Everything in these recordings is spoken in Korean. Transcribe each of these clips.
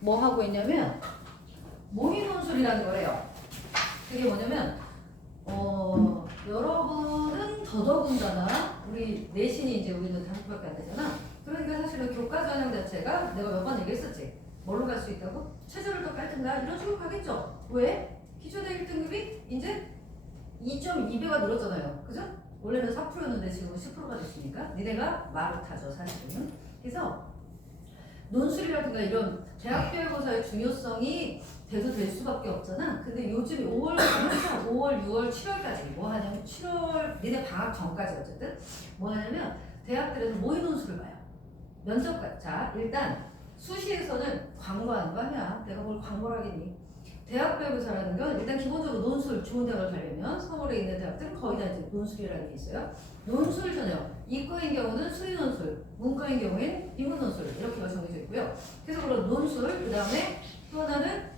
뭐 하고 있냐면 모의논술이라는 거래요. 그게 뭐냐면 여러분은 더더군다나 우리 내신이 이제 우리는 5밖에 안 되잖아. 그러니까 사실은 교과 전형 자체가 내가 몇 번 얘기했었지. 뭘로 갈 수 있다고? 최저를 더 깔든가 이런 식으로 가겠죠. 왜? 기초대 1등급이 이제 2.2배가 늘었잖아요. 그죠? 원래는 4%였는데 지금 10%가 됐으니까 니네가 마루타죠 사실은. 그래서 논술이라든가 이런 대학교육고사의 중요성이 돼도 될 수밖에 없잖아. 근데 요즘 5월, 6월, 7월까지 뭐 하냐면 7월 니네 방학 전까지 어쨌든 뭐 하냐면 대학들에서 모의 논술을 봐요. 면접관. 자 일단 수시에서는 광고하는 거 아니야. 내가 뭘 광고를 하겠니? 대학교육고사라는 건 일단 기본적으로 논술 좋은 대학을 가려면 서울에 있는 대학들은 거의 다 이제 논술이라는 게 있어요. 논술 전형. 이과인 경우는 수리 논술, 문과인 경우엔 인문 논술 이렇게가 정해져 있고요. 그래서 그런 논술 그 다음에 또 하나는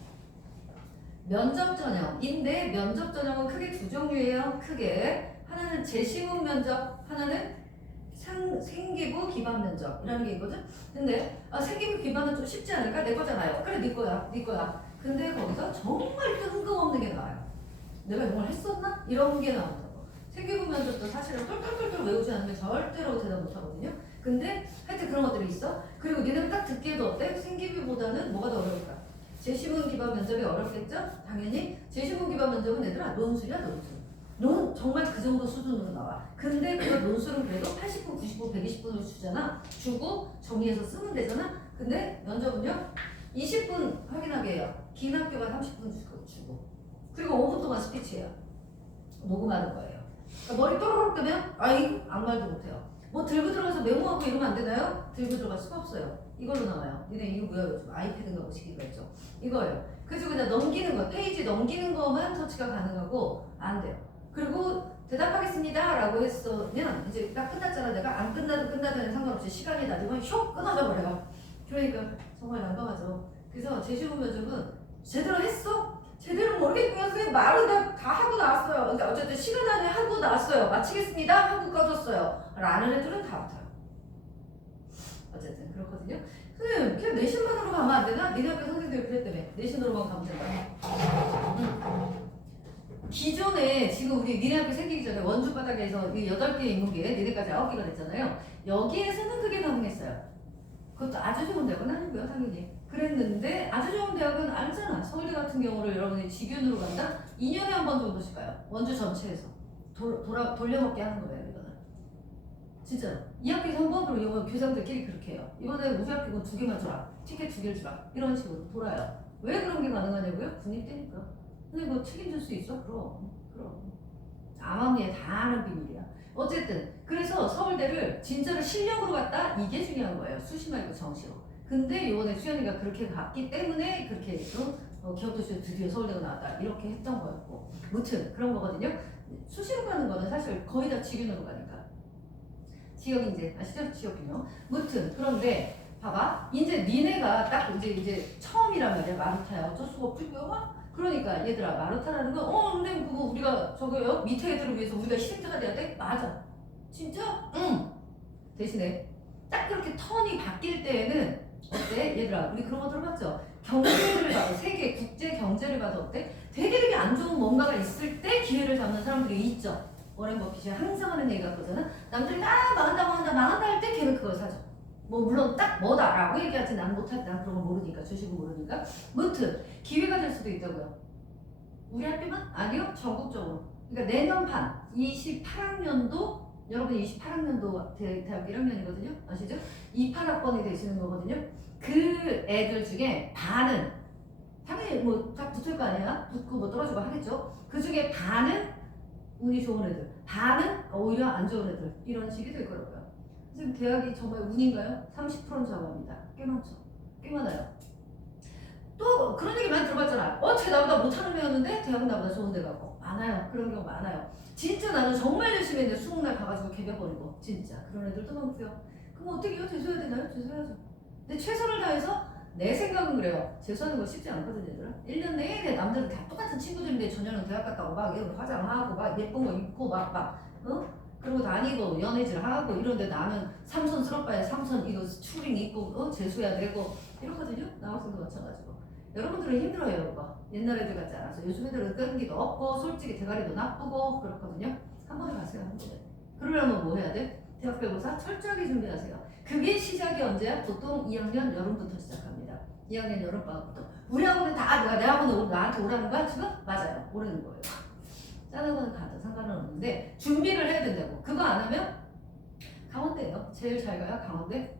면접 전형인데 면접 전형은 크게 두 종류예요. 크게 하나는 재시문 면접, 하나는 생기부 기반 면접이라는 게 있거든. 근데 생기부 기반은 좀 쉽지 않을까? 내 거잖아요. 그래 네 거야, 네 거야. 근데 거기서 정말 뜬금없는 게 나와요. 내가 이걸 했었나? 이런 게 나온다고. 생기부 면접도 사실은 똘똘똘똘 외우지 않으면 절대로 대답 못 하거든요. 근데 하여튼 그런 것들이 있어. 그리고 니네는 딱 듣기에도 어때? 생기부보다는 뭐가 더 어려울까? 재시문 기반 면접이 어렵겠죠? 당연히 재시문 기반 면접은 얘들아 논술이야 논술. 정말 그 정도 수준으로 나와. 근데 그 논술은 그래도 80분, 90분, 120분을 주잖아. 주고 정리해서 쓰면 되잖아. 근데 면접은요 20분 확인하게 해요. 긴 학교가 30분 주고 그리고 5분 동안 스피치해요. 녹음하는 거예요. 그러니까 머리 또르륵 뜨면 아이 아무 말도 못해요. 뭐 들고 들어가서 메모하고 이러면 안 되나요? 들고 들어갈 수가 없어요. 이걸로 나와요. 니네 이거 뭐야 요즘 아이패드인가 뭐 시기가 있죠. 이거예요. 그래서 그냥 넘기는 거, 페이지 넘기는 거만 터치가 가능하고 안 돼요. 그리고 대답하겠습니다 라고 했으면 이제 딱 끝났잖아. 내가 안 끝나도 끝나든 상관없이 시간이 낮으면 슉 끊어져 버려요. 그러니까 정말 난감하죠. 그래서 재시문 면접은 제대로 했어? 제대로 모르겠고요. 선생님 말은 다 하고 나왔어요. 그러니까 어쨌든 시간 안에 하고 나왔어요. 마치겠습니다 하고 꺼졌어요. 라는 애들은 다 붙어요. 어쨌든 그렇거든요. 선생님 그냥 내신만으로 가면 안 되나? 니네 학교 선생님들이 그랬다며. 내신으로만 가면 된다. 기존에 지금 우리 니네 학교 생기기 전에 원주 바닥에서 이 8개 인문계 니네까지 9개가 됐잖아요. 여기에서는 그게 가능했어요. 그것도 아주 좋은 대학은 아니고요 당연히. 그랬는데 아주 좋은 대학은 알잖아. 서울대 같은 경우를 여러분이 직윤으로 간다? 2년에 한 번 정도씩 가요. 원주 전체에서 돌려먹게 하는 거예요 이거는. 진짜 이 학기에서 한 번, 그리고 이번 교장들끼리 그렇게 해요. 이번에 우리 학교는 2개만 주라, 티켓 2개를 주라, 이런 식으로 돌아요. 왜 그런 게 가능하냐고요? 군입대니까. 근데 뭐 책임질 수 있어? 그럼 암암리에 다 아는 비밀이야. 어쨌든 그래서 서울대를 진짜로 실력으로 갔다, 이게 중요한 거예요. 수시 말고 정시로. 근데 이번에 수연이가 그렇게 갔기 때문에 그렇게 기업도시로 드디어 서울대가 나왔다 이렇게 했던 거였고, 무튼 그런 거거든요. 수시로 가는 거는 사실 거의 다 직윤으로 가니까. 지역 이제 아시죠? 지역 균형. 무튼 그런데 봐봐, 이제 니네가 딱 이제 처음이란 말이야. 마루타야. 어쩔 수가 없지 뭐야? 그러니까 얘들아 마루타라는 건 근데 그거 우리가 저거요 밑에 애들을 위해서 우리가 희생자가 돼야 돼? 맞아. 진짜? 응. 대신에 딱 그렇게 턴이 바뀔 때에는 어때? 얘들아 우리 그런 거 들어봤죠? 경제를 봐도 세계 국제 경제를 봐도 어때? 되게 안 좋은 뭔가가 있을 때 기회를 잡는 사람들이 있죠. 워렌 버핏이 항상 하는 얘기가 그거잖아. 남들이 망한다 할 때 걔는 그걸 사죠. 뭐 물론 딱 뭐다라고 얘기하지 난 못할 난 그런 거 모르니까, 주식은 모르니까. 무튼 기회가 될 수도 있다고요. 우리 학교만? 아니요, 전국적으로. 그러니까 내년판 28학년도 여러분 28학년도 대학 1학년이거든요. 아시죠? 28학번이 되시는 거거든요. 그 애들 중에 반은 당연히 뭐 다 붙을 거 아니야? 붙고 뭐 떨어지고 하겠죠. 그 중에 반은 운이 좋은 애들, 반은 오히려 안 좋은 애들, 이런 식이 될 거라고요. 지금 대학이 정말 운인가요? 30%는 잡아합니다. 꽤 많죠. 꽤 많아요. 또 그런 얘기 많이 들어봤잖아. 쟤 나보다 못하는 애였는데 대학은 나보다 좋은 데 가고. 많아요. 그런 경우 많아요. 진짜 나는 정말 열심히 했는데 수능날 가가지고 개겨버리고. 진짜 그런 애들도 많고요. 그럼 어떻게 해요? 재수해야 되나요? 재수해야죠. 근데 최선을 다해서, 내 생각은 그래요. 재수하는 거 쉽지 않거든요, 얘들아. 1년 내내 남들은 다 똑같은 친구들인데 전혀는 대학 갔다고 막 화장하고 막 예쁜 거 입고 그리고 다니고 연애질 하고 이런데 나는 삼선 스럽바에 삼선 이거 추링 입고 재수해야 되고 이렇거든요. 남학생도 마찬가지고. 여러분들은 힘들어요 이거. 옛날 애들 같지 않아서. 요즘 애들은 끈기도 없고 솔직히 대가리도 나쁘고 그렇거든요. 한 번에 가세요. 한 번에. 그러려면 뭐 해야 돼? 대학교고사 철저하게 준비하세요. 그게 시작이 언제야? 보통 2학년 여름부터 시작합니다. 2학년 여름방학부터. 우리 학원은 다 내 학원은 나한테 오라는 거야 지금? 맞아요. 오라는 거예요. 짜는 거는 가도 상관은 없는데 준비를 해야 된다고. 그거 안 하면 강원대예요. 제일 잘 가요 강원대.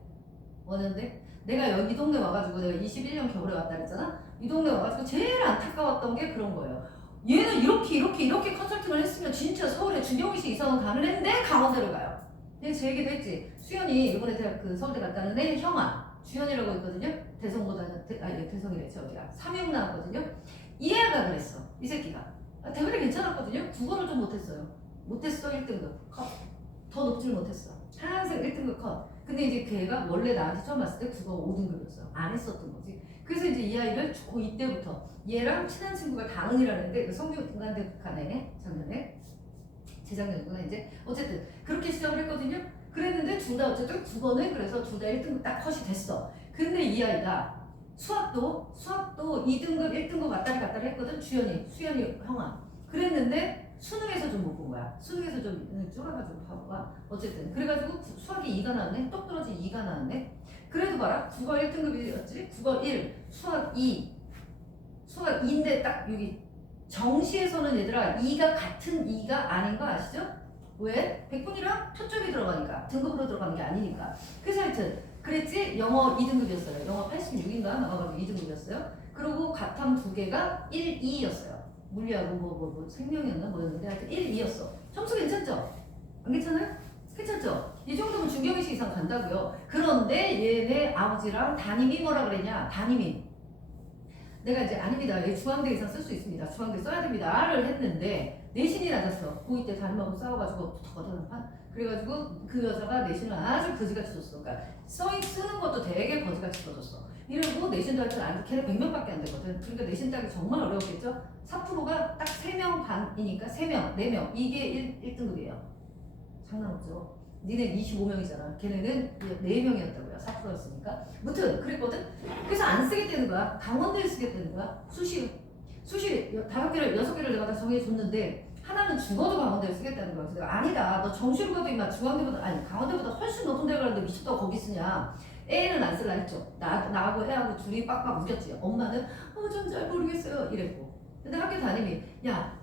원현대. 내가 여기 이 동네 와가지고 내가 21년 겨울에 왔다 그랬잖아. 이 동네 와가지고 제일 안타까웠던 게 그런 거예요. 얘는 이렇게 컨설팅을 했으면 진짜 서울에 준경희씨 이사는 가능했는데 강원대를 가요. 내가 제 얘기도 했지. 수연이 이번에 대학 그 서울대 갔다는 애 형아 주연이라고 있거든요. 대성보다는 대성이래 저기야 삼육 나왔거든요. 이 애가 그랬어. 이 새끼가 대가리 괜찮았거든요. 국어를 좀 못했어요. 못했어 1등급 컷. 더 높지를 못했어. 하얀색 1등급 컷. 근데 이제 걔가 원래 나한테 처음 왔을 때 국어 5등급이었어요. 안 했었던 거지. 그래서 이제 이 아이를 고2 때부터 얘랑 친한 친구가 다은이라는 애인데 성균관대 가네 작년에 재작년이구나 이제 어쨌든 그렇게 시작을 했거든요. 그랬는데 둘 다 어쨌든 국어는 그래서 둘 다 1등급 딱 컷이 됐어. 근데 이 아이가 수학도 2등급 1등급 왔다리 했거든. 수연이 형아 그랬는데 수능에서 좀 못 본 거야. 수능에서 좀 쫄아가지고 바보가 어쨌든 그래가지고 수학이 2가 나왔네. 똑 떨어진 2가 나왔네. 그래도 봐라 국어 1등급이었지. 국어 1 수학 2 수학 2인데 딱 여기 정시에서는 얘들아 2가 같은 2가 아닌 거 아시죠? 왜? 백분이랑 표점이 들어가니까 등급으로 들어가는 게 아니니까. 그래서 하여튼 그랬지. 영어 2등급이었어요. 영어 86인가 나와가지고 2등급이었어요. 그리고 가탐 두 개가 1, 2였어요. 물리하고 뭐 생명이었나 뭐였는데 하여튼 1, 2였어. 점수 괜찮죠? 안 괜찮아요? 괜찮죠? 이 정도면 준경희씨 이상 간다고요. 그런데 얘네 아버지랑 담임이 뭐라 그랬냐? 담임이 내가 이제 아닙니다. 얘 중앙대 이상 쓸 수 있습니다. 중앙대 써야 됩니다를 했는데 내신이 낮았어. 고2 때 담임하고 싸워가지고 걷어놓판 그래가지고 그 여자가 내신을 아주 거지같이 줬어. 그러니까 쓰는 것도 되게 거지같이 써줬어. 이러고 내신도 할 줄 아는데 걔는 100명밖에 안 되거든. 그러니까 내신 따기 정말 어려웠겠죠? 4%가 딱 3명 반이니까 3명, 4명 이게 1등급이에요. 장난 없죠. 니네 25명이잖아. 걔네는 4명이었다고요. 4%였으니까. 무튼 그랬거든. 그래서 안 쓰겠다는 거야. 강원대를 쓰겠다는 거야. 수시 5개를 6개를 내가 다 정해줬는데 하나는 죽어도 강원대를 쓰겠다는 거야. 그래서 내가 아니다. 너 정시로 가도 임마 중앙대보다 아니 강원대보다 훨씬 높은 데를 가는데 미쳤다고 거기 쓰냐. 애는 안 쓸라 했죠. 나하고 애하고 둘이 빡빡 우겼지. 엄마는 전 잘 모르겠어요 이랬고. 근데 학교 담임이 야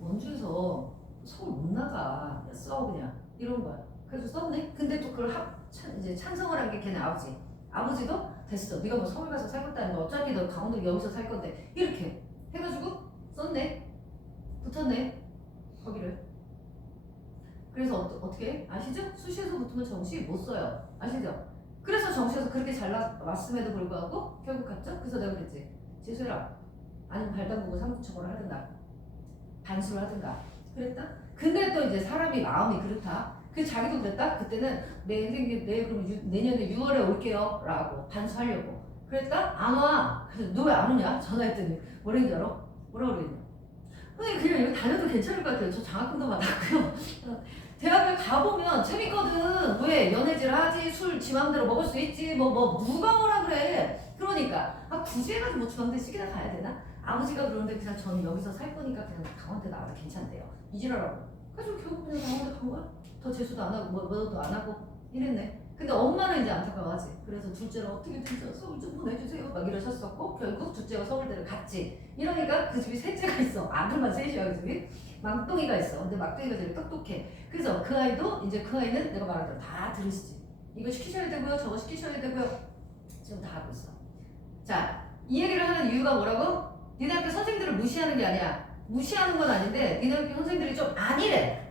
원주에서 서울 못 나가. 야, 써 그냥 이런 거야. 그래서 썼네. 근데 또 그걸 이제 찬성을 한 게 걔네 아버지도 됐어. 네가 뭐 서울 가서 살 것도 아니고 어차피 너 강원도 여기서 살 건데 이렇게 해가지고 썼네. 붙었네 거기를. 그래서 어떻게 아시죠? 수시에서 붙으면 정시 못 써요. 아시죠? 그래서 정시에서 그렇게 잘 나왔음에도 불구하고 결국 갔죠? 그래서 내가 그랬지. 재수해라. 아니면 발 담그고 삼국초보를 하든가 반수를 하든가 그랬다? 근데 또 이제 사람이 마음이 그렇다. 그래서 자기도 그랬다? 그때는 그럼 내년에 6월에 올게요 라고 반수하려고 그랬다? 안 와. 그래서 너 왜 안 오냐? 전화했더니 뭐라는 줄 알아? 뭐라 그랬냐? 근데 그냥 여기 다녀도 괜찮을 것 같아요. 저 장학금도 받았고요. 대학을 가보면 재밌거든. 왜? 연애질 하지, 술 지 맘대로 먹을 수 있지, 누가 뭐라 그래. 그러니까, 굳이 해가지고 뭐 중앙대 시기나 가야 되나? 아버지가 그러는데 그냥 저는 여기서 살 거니까 그냥 강원대 나와도 괜찮대요. 이지라라고. 그래서 결국 그냥 강원대 간 거야. 더 재수도 안 하고, 뭐도 안 하고, 이랬네. 근데 엄마는 이제 안타까워하지. 그래서 둘째를 어떻게 진짜 서울 좀 보내주세요. 막 이러셨었고, 결국 둘째가 서울대를 갔지. 이러니까 그 집이 셋째가 있어. 아들만 셋이야, 그 집이. 막둥이가 있어. 근데 막둥이가 되게 똑똑해. 그래서 그 아이도 이제 그 아이는 내가 말한 대로 다 들으시지. 이거 시키셔야 되고요. 저거 시키셔야 되고요. 지금 다 하고 있어. 자, 이 얘기를 하는 이유가 뭐라고? 니네 학교 선생님들을 무시하는 게 아니야. 무시하는 건 아닌데 니네 학교 선생님들이 좀 아니래.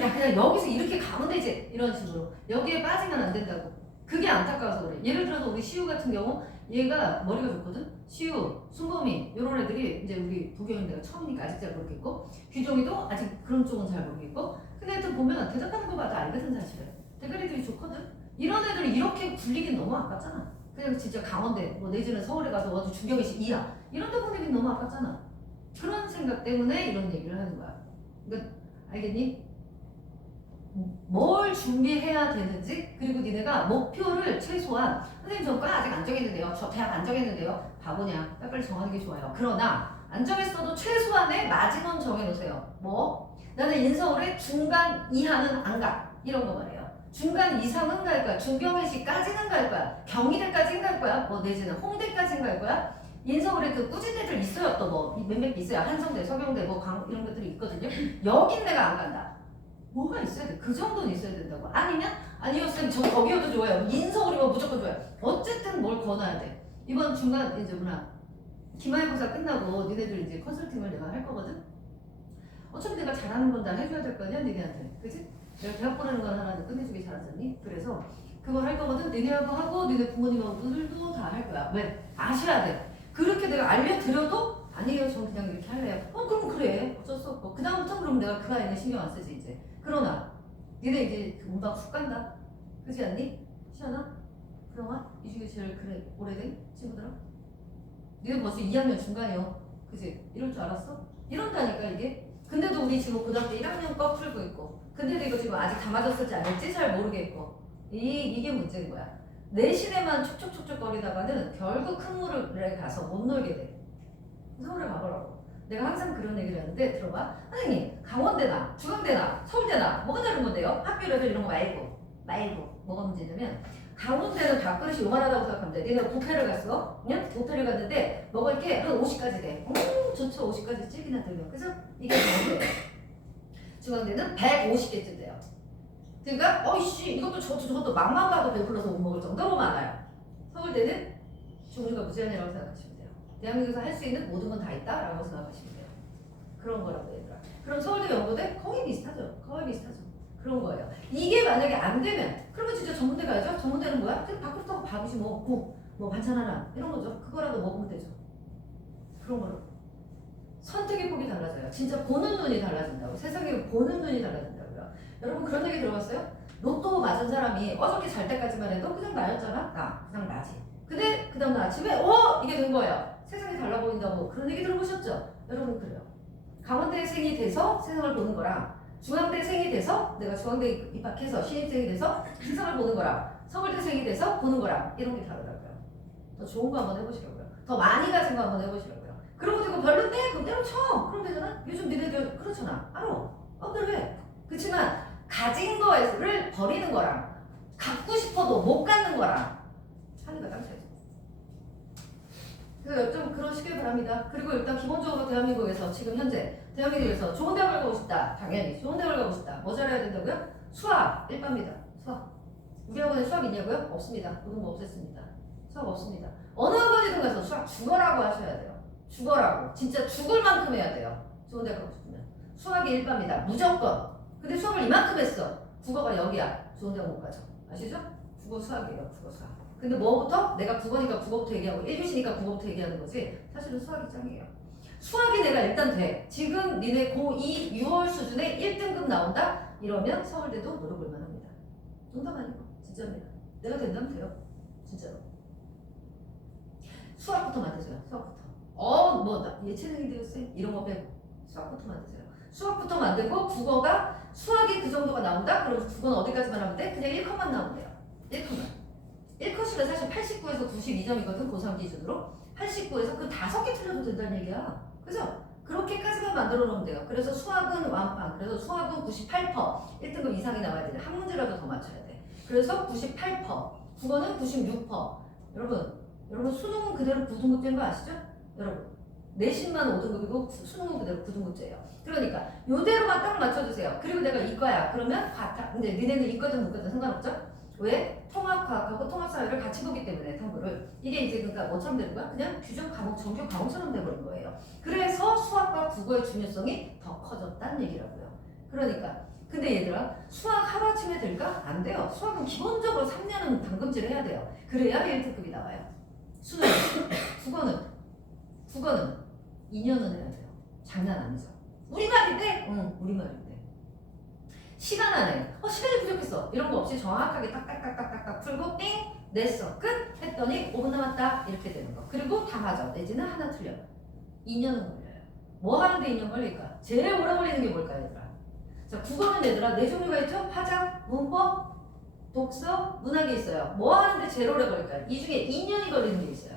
야 그냥 여기서 이렇게 가면 되지. 이런 식으로. 여기에 빠지면 안 된다고. 그게 안타까워서 그래. 예를 들어서 우리 시우 같은 경우 얘가 머리가 좋거든. 시우, 순범이 이런 애들이 이제 우리 부교인데가 처음이니까 아직 잘 모르겠고 규종이도 아직 그런 쪽은 잘 모르겠고 근데 하여튼 보면 대답하는 거 봐도 알거든 사실은. 대가리들이 좋거든. 이런 애들이 이렇게 굴리긴 너무 아깝잖아. 그냥 진짜 강원대 뭐 내지는 서울에 가서 와도 준경이씨 이야 이런 데 보내긴 너무 아깝잖아. 그런 생각 때문에 이런 얘기를 하는 거야. 그러니까 알겠니? 뭘 준비해야 되는지, 그리고 니네가 목표를 최소한 선생님 저 과 아직 안 정했는데요, 저 대학 안 정했는데요, 바보냐, 빨리 정하는 게 좋아요. 그러나 안 정했어도 최소한의 마지노는 정해놓으세요. 뭐? 나는 인서울의 중간 이하는 안 가, 이런 거 말이에요. 중간 이상은 갈 거야, 중경외시까지는 갈 거야, 경희대까지는 갈 거야, 뭐 내지는 홍대까지는 갈 거야. 인서울에 그 꾸준 애들 있어요. 또 뭐 몇몇 있어요. 한성대, 서경대, 뭐 이런 것들이 있거든요. 여긴 내가 안 간다. 뭐가 있어야 돼? 그 정도는 있어야 된다고. 아니면 아니요 쌤 저 거기여도 좋아요. 인서울이면 무조건 좋아요. 어쨌든 뭘 권해야 돼. 이번 중간 이제 기말고사 끝나고 니네들 이제 컨설팅을 내가 할 거거든. 어차피 내가 잘하는 건 다 해줘야 될 거 아니야 니네한테, 그치? 내가 대학 보내는 건 하나 끝내주기 잘하잖니. 그래서 그걸 할 거거든. 니네하고 하고 니네 부모님하고들도 다 할 거야. 왜? 아셔야 돼. 그렇게 내가 알려드려도 아니에요 전 그냥 이렇게 할래요. 그럼 그래 어쩔 수 없고. 그 다음부터 그럼 내가 그 아이는 신경 안 쓰지 이제. 그러나 니네 이제 금방 훅 간다. 그렇지 않니? 시연아? 그동안 이 중에 제일 그래 오래된 친구들아? 니네 벌써 2학년 중간이요. 그치? 이럴 줄 알았어? 이런다니까 이게. 근데도 우리 지금 고등학교 1학년 거 풀고 있고, 근데도 이거 지금 아직 다 맞았을지 안 할지 잘 모르겠고, 이게 문제인 거야. 내신에만 촉촉촉촉 거리다가는 결국 큰 물에 가서 못 놀게 돼. 서울에 가보라고. 내가 항상 그런 얘기를 하는데 들어봐. 선생님 강원대나 중앙대나 서울대나 뭐가 다른 건데요? 학교에서 이런 거 말고 뭐가 문제냐면, 강원대는 밥그릇이 요만하다고 생각하면 돼. 내가 부페를 갔어. 그냥 부페를 갔는데 먹을 게 한 50까지 돼. 좋죠. 50까지 찌기나 들면. 그죠? 이게 강원대. 중앙대는 150개쯤 돼요. 그러니까 어이씨 이것도 저것도 막만 봐도 배불러서 못 먹을 정도로 많아요. 서울대는 종류가 무제한이라고 생각하시면 돼요. 대한민국에서 할 수 있는 모든 건 다 있다라고 생각하시면 돼요. 그런 거라고 얘들아. 그럼 서울대 연고대 거의 비슷하죠. 그런 거예요. 이게 만약에 안 되면 그러면 진짜 전문대 가야죠. 전문대는 뭐야? 그냥 밖으로 타고 밥이지 뭐 반찬 하나 이런 거죠. 그거라도 먹으면 되죠. 그런 거로. 선택의 폭이 달라져요. 진짜 보는 눈이 달라진다고. 세상에 보는 눈이 달라진다고요. 여러분 그런 얘기 들어봤어요? 로또 맞은 사람이 어저께 잘 때까지만 해도 그냥 나였잖아. 그냥 나지. 근데 그 다음날 아침에 이게 된 거예요. 세상이 달라 보인다고. 그런 얘기 들어보셨죠? 여러분 그래요. 강원대생이 돼서 세상을 보는 거랑, 중앙대생이 돼서 내가 중앙대 입학해서 신입생이 돼서 세상을 보는 거랑, 서울대생이 돼서 보는 거랑 이런 게 다르다고요. 더 좋은 거 한번 해보시라고요. 더 많이 가진 거 한번 해보시라고요. 그러고 지금 별론데 그럼 때려쳐. 그럼 되잖아. 요즘 니네들 그렇잖아. 알아. 그래. 그렇지만 가진 거를 버리는 거랑 갖고 싶어도 못 갖는 거랑 하니까 딱 차이죠. 그래서 좀 그런 시길 바랍니다. 그리고 일단 기본적으로 대한민국에서 지금 현재 대한민국에서 좋은 대학을 가고 싶다. 당연히 좋은 대학을 가고 싶다. 뭐 잘해야 된다고요? 수학 1반입니다. 수학. 우리 학원에 수학 있냐고요? 없습니다. 고등부 없앴습니다. 수학 없습니다. 어느 학원이든 가서 수학 죽어라고 하셔야 돼요. 죽어라고. 진짜 죽을 만큼 해야 돼요. 좋은 대학 가고 싶으면. 수학이 1반입니다. 무조건. 근데 수학을 이만큼 했어. 국어가 여기야. 좋은 대학 못 가죠. 아시죠? 국어 수학이에요. 국어 수학. 근데 뭐부터? 내가 국어니까 국어부터 얘기하고 1교시니까 국어부터 얘기하는 거지. 사실은 수학이 짱이에요. 수학이 내가 일단 돼. 지금 니네 고2 6월 수준에 1등급 나온다? 이러면 서울대도 노려볼 만합니다. 농담 아니고 진짜입니다. 내가 된다면 돼요. 진짜로. 수학부터 만드세요. 수학부터. 예체능이 되었어요? 이런 거 빼고 수학부터 만드세요. 수학부터 만들고 국어가 수학이 그 정도가 나온다? 그럼 국어는 어디까지만 하면 돼? 그냥 1컷만 나오면 돼요. 1컷만. 1컷이면 사실 89에서 92점이거든. 고3 기준으로. 89에서 그 5개 틀려도 된다는 얘기야. 그죠? 그렇게까지만 만들어 놓으면 돼요. 그래서 수학은 완판. 그래서 수학은 98%. 1등급 이상이 나와야 돼. 한 문제라도 더 맞춰야 돼. 그래서 98%. 국어는 96%. 여러분 수능은 그대로 9등급제인 거 아시죠? 여러분 내신만 5등급이고 수능은 그대로 9등급제예요. 그러니까 요대로만 딱 맞춰주세요. 그리고 내가 이과야. 그러면 근데 니네는 이과든 문과든 상관없죠? 왜? 통합과학하고 통합사회를 같이 보기 때문에 탐구를. 이게 이제 그러니까 뭐처럼 되는 거야? 그냥 규정 과목, 정규 과목처럼 돼버린 거예요. 그래서 수학과 국어의 중요성이 더 커졌다는 얘기라고요. 그러니까 근데 얘들아 수학 하루아침에 될까? 안 돼요. 수학은 기본적으로 3년은 당금질을 해야 돼요. 그래야 1등급이 나와요. 수능, 국어는 2년은 해야 돼요. 장난 아니죠. 우리말인데? 응, 우리말인데. 시간 안에 시간이 부족했어 이런 거 없이 정확하게 딱딱딱딱딱 풀고 띵 냈어 끝 했더니 5분 남았다 이렇게 되는 거. 그리고 다 맞아 내지는 하나 틀려. 2년은 걸려요. 뭐 하는데 2년 걸릴까? 제일 오래 걸리는 게 뭘까요 얘들아? 자, 국어는 얘들아 네 종류가 있죠? 화작, 문법, 독서, 문학이 있어요. 뭐 하는데 제일 오래 걸릴까요? 이 중에 2년이 걸리는 게 있어요.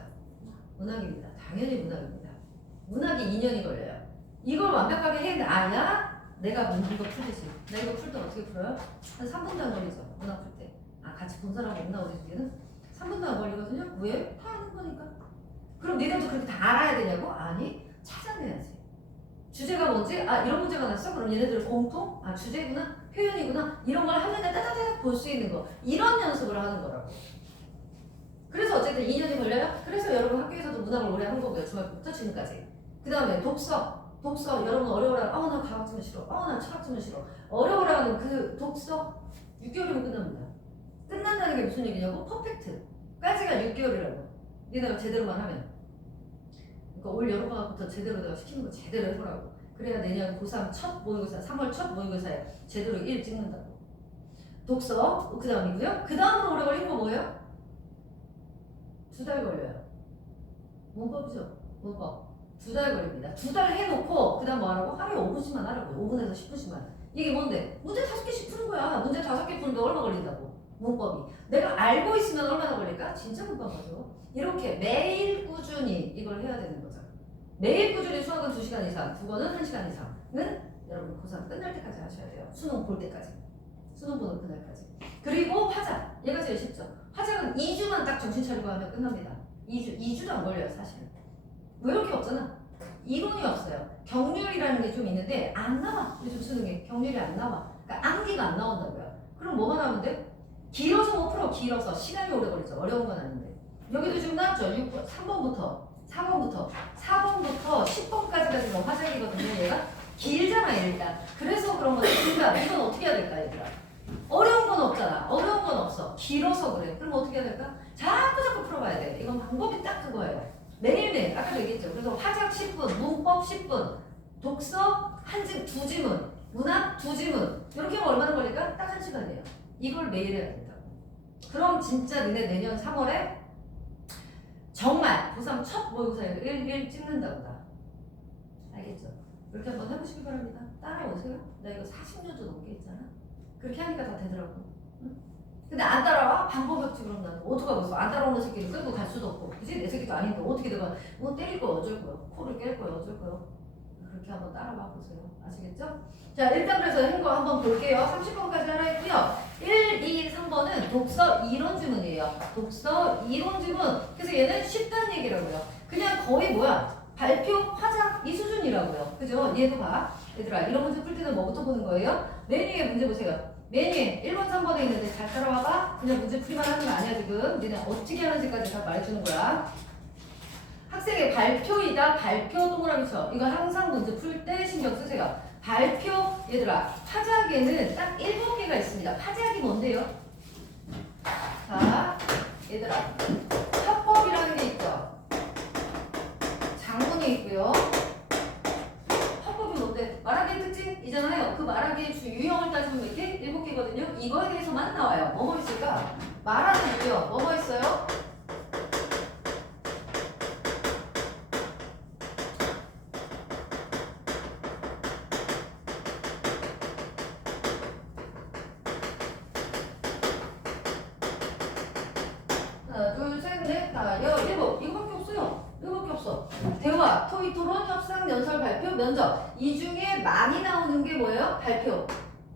문학입니다. 당연히 문학입니다. 문학이 2년이 걸려요. 이걸 완벽하게 해놔야 내가 이거 풀듯이. 내가 이거 풀 때 어떻게 풀어요? 한 3분도 안 걸리죠. 문학 풀 때. 아, 같이 본 사람 없나 우리 중에는? 3분도 안 걸리거든요. 왜? 다 아는 거니까. 그럼 니들도 그렇게 다 알아야 되냐고? 아니, 찾아내야지. 주제가 뭔지? 아, 이런 문제가 났어? 그럼 얘네들 공통? 아, 주제구나? 표현이구나? 이런 걸 화면에 따다다닥 볼 수 있는 거. 이런 연습을 하는 거라고. 그래서 어쨌든 2년이 걸려요? 그래서 여러분 학교에서도 문학을 오래 한 거고요. 중학교부터 지금까지. 그 다음에 독서. 여러분 어려워라. 나 과학쯤은 싫어. 나 철학쯤은 싫어. 어려워라 하는 그 독서 6개월이면 끝납니다. 끝난다는 게 무슨 얘기냐고? 퍼펙트까지가 6개월이라고. 니네가 제대로만 하면. 그러니까 올 여름방학부터 제대로 내가 시키는 거 제대로 해보라고. 그래야 내년 고3 첫 모의고사, 3월 첫 모의고사에 제대로 1 찍는다고. 독서, 그 다음이고요. 그 다음으로 오래 걸린 거 뭐예요? 2달 걸려요. 문법이죠. 문법. 2달 걸립니다. 2달 해놓고 그 다음 뭐 하라고? 하루에 5분씩만 하라고. 5분에서 10분씩만. 이게 뭔데? 문제 5개씩 푸는 거야. 문제 5개 푸는데 얼마 걸린다고? 문법이. 내가 알고 있으면 얼마나 걸릴까? 진짜 금방 가죠. 이렇게 매일 꾸준히 이걸 해야 되는 거죠. 매일 꾸준히 수학은 2시간 이상, 국어는 1시간 이상은 여러분 고3 끝날 때까지 하셔야 돼요. 수능 볼 때까지. 수능 보는 그날까지. 그리고 화작. 얘가 제일 쉽죠. 화작은 2주만 딱 정신 차리고 하면 끝납니다. 2주도 안 걸려요, 사실은. 왜 이렇게 없잖아? 이론이 없어요. 경률이라는 게 좀 있는데 안 나와. 요즘 수능에 경률이 안 나와. 그러니까 암기가 안 나온다고요. 그럼 뭐만 하면 돼? 길어서 못 풀어. 길어서 시간이 오래 걸리죠. 어려운 건 아닌데. 여기도 지금 나왔죠. 6번, 3번부터 4번부터 10번까지가 지금 화작이거든요. 얘가 길잖아 일단. 그래서 그런 거죠. 그러니까 이건 어떻게 해야 될까 얘들아? 어려운 건 없잖아. 어려운 건 없어. 길어서 그래. 그럼 어떻게 해야 될까? 자꾸 풀어봐야 돼. 이건 방법이 딱 그거예요. 매일매일 아까도 얘기했죠. 그래서 화작 10분, 문법 10분, 독서 두 지문, 문학 2지문 이렇게 하면 얼마나 걸릴까? 딱 1시간이에요. 이걸 매일 해야 된다고. 그럼 진짜 니네 내년 3월에 정말 고3 첫 모의고사에 1 찍는다보다. 알겠죠? 이렇게 한번 해보시기 바랍니다. 따라오세요. 나 이거 40년도 넘게 했잖아. 그렇게 하니까 다 되더라고. 응? 근데 안 따라와? 방법이 없지. 그럼 나는 어떡하겠어. 안 따라오는 새끼는 끌고 갈 수도 없고. 그치? 내 새끼도 아닌데 어떻게 내가 뭐 때릴 거야 어쩔 거야. 코를 깰 거야 어쩔 거야. 그렇게 한번 따라와 보세요. 아시겠죠? 자, 일단 그래서 한 거 한번 볼게요. 30번까지 하나 했고요. 1, 2, 3번은 독서 이론 지문이에요. 독서 이론 지문. 그래서 얘는 쉽다는 얘기라고요. 그냥 거의 뭐야? 발표, 화작 이 수준이라고요. 그죠? 얘도 봐. 얘들아, 이런 문제 풀 때는 뭐부터 보는 거예요? 맨 위에 문제 보세요. 맨 위에 1번, 3번에 있는데 잘 따라와봐. 그냥 문제 풀이만 하는 거 아니야 지금. 니네 어떻게 하는지까지 다 말해주는 거야. 학생의 발표이다. 발표 동그라미 쳐. 이거 항상 문제 풀 때 신경 쓰세요. 발표, 얘들아, 화작에는 딱 7개가 있습니다. 화작이 뭔데요? 자, 얘들아, 화법이라는 게 있죠. 장문이 있고요. 화법이 뭔데? 말하기의 특징이잖아요. 그 말하기의 유형을 따지면 이렇게 7개거든요. 이거에 대해서만 나와요. 뭐뭐 있을까? 말하는 유형, 뭐뭐 있어요? 하나, 둘, 셋, 넷, 다, 여, 일곱. 이거밖에 없어요. 이거밖에 없어. 대화, 토의, 토론, 협상, 연설, 발표, 면접. 이 중에 많이 나오는 게 뭐예요? 발표.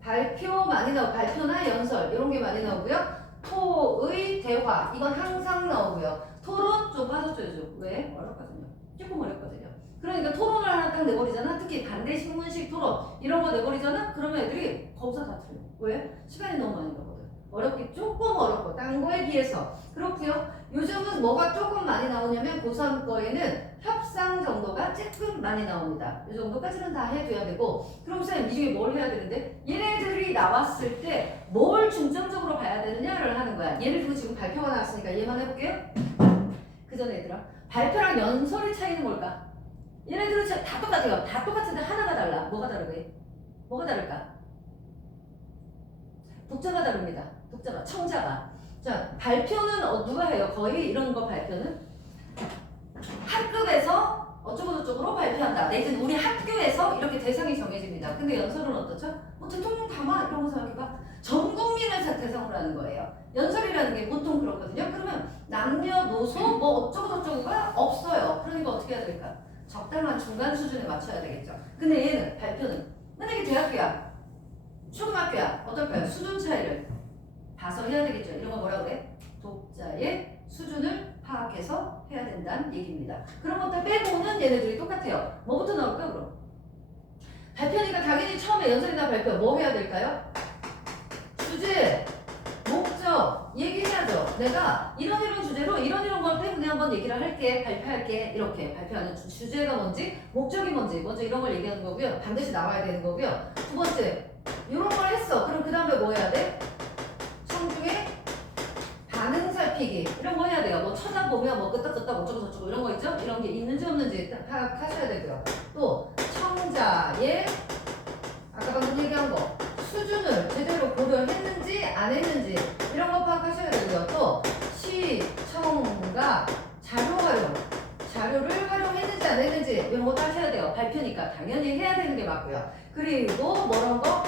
발표 많이 나오고, 발표나 연설 이런 게 많이 나오고요. 토의, 대화 이건 항상 나오고요. 토론 좀 빠졌죠. 왜? 어렵거든요. 조금 어렵거든요. 그러니까 토론을 하나 딱 내버리잖아. 특히 반대 신문식 토론 이런 거 내버리잖아. 그러면 애들이 거기서 다 틀려. 왜? 시간이 너무 많이 가거든. 어렵기 조금 어렵고 딴 거에 비해서. 그렇고요. 요즘은 뭐가 조금 많이 나오냐면 고3 거에는 협상 정도가 조금 많이 나옵니다. 이 정도까지는 다 해줘야 되고. 그럼 쌤 이 중에 뭘 해야 되는데? 얘네들이 나왔을 때 뭘 중점적으로 봐야 되느냐를 하는 거야. 예를 들면 지금 발표가 나왔으니까 얘만 해볼게요. 그 전에 얘들아, 발표랑 연설의 차이는 뭘까? 얘네들은 진짜 다 똑같아요. 다 똑같은데 하나가 달라. 뭐가 다르게? 뭐가 다를까? 독자가 다릅니다. 독자가, 청자가. 자, 발표는 누가 해요? 거의 이런 거 발표는 학급에서 어쩌고저쩌고로 발표한다. 내지는 우리 학교에서 이렇게 대상이 정해집니다. 근데 연설은 어떻죠? 대통령 담아 이런 거 생각해봐. 전 국민을 대상으로 하는 거예요. 연설이라는 게 보통 그렇거든요. 그러면 남녀노소 뭐 어쩌고저쩌고가 없어요. 그러니까 어떻게 해야 될까? 적당한 중간 수준에 맞춰야 되겠죠. 근데 얘는 발표는 만약에 대학교야, 초등학교야, 어떨까요? 수준 차이를 봐서 해야 되겠죠. 이런 거 뭐라 그래? 독자의 수준을 파악해서 해야 된다는 얘기입니다. 그런 것들 빼고는 얘네들이 똑같아요. 뭐부터 나올까 그럼? 발표니까 당연히 처음에 연설이나 발표 뭐 해야 될까요? 주제, 목적 얘기해야죠. 내가 이런 주제로 이런 것 때문에 한번 얘기를 할게, 발표할게. 이렇게 발표하는 주제가 뭔지, 목적이 뭔지 먼저 이런 걸 얘기하는 거고요. 반드시 나와야 되는 거고요. 두 번째, 이런 걸 했어. 그럼 그 다음에 뭐 해야 돼? 청중의 반응 살피기 이런 거 해야 돼요. 뭐 쳐다보면 뭐 끄떡끄떡 어쩌고저쩌고 이런 거 있죠? 이런 게 있는지 없는지 파악하셔야 되고요. 또 청자의 아까 방금 얘기한 거 수준을 제대로 고려했는지 안 했는지 이런 거 파악하셔야 되고요. 또 시청가 자료 활용 자료를 활용했는지 안 했는지 이런 것도 하셔야 돼요. 발표니까 당연히 해야 되는 게 맞고요. 그리고 뭐런 거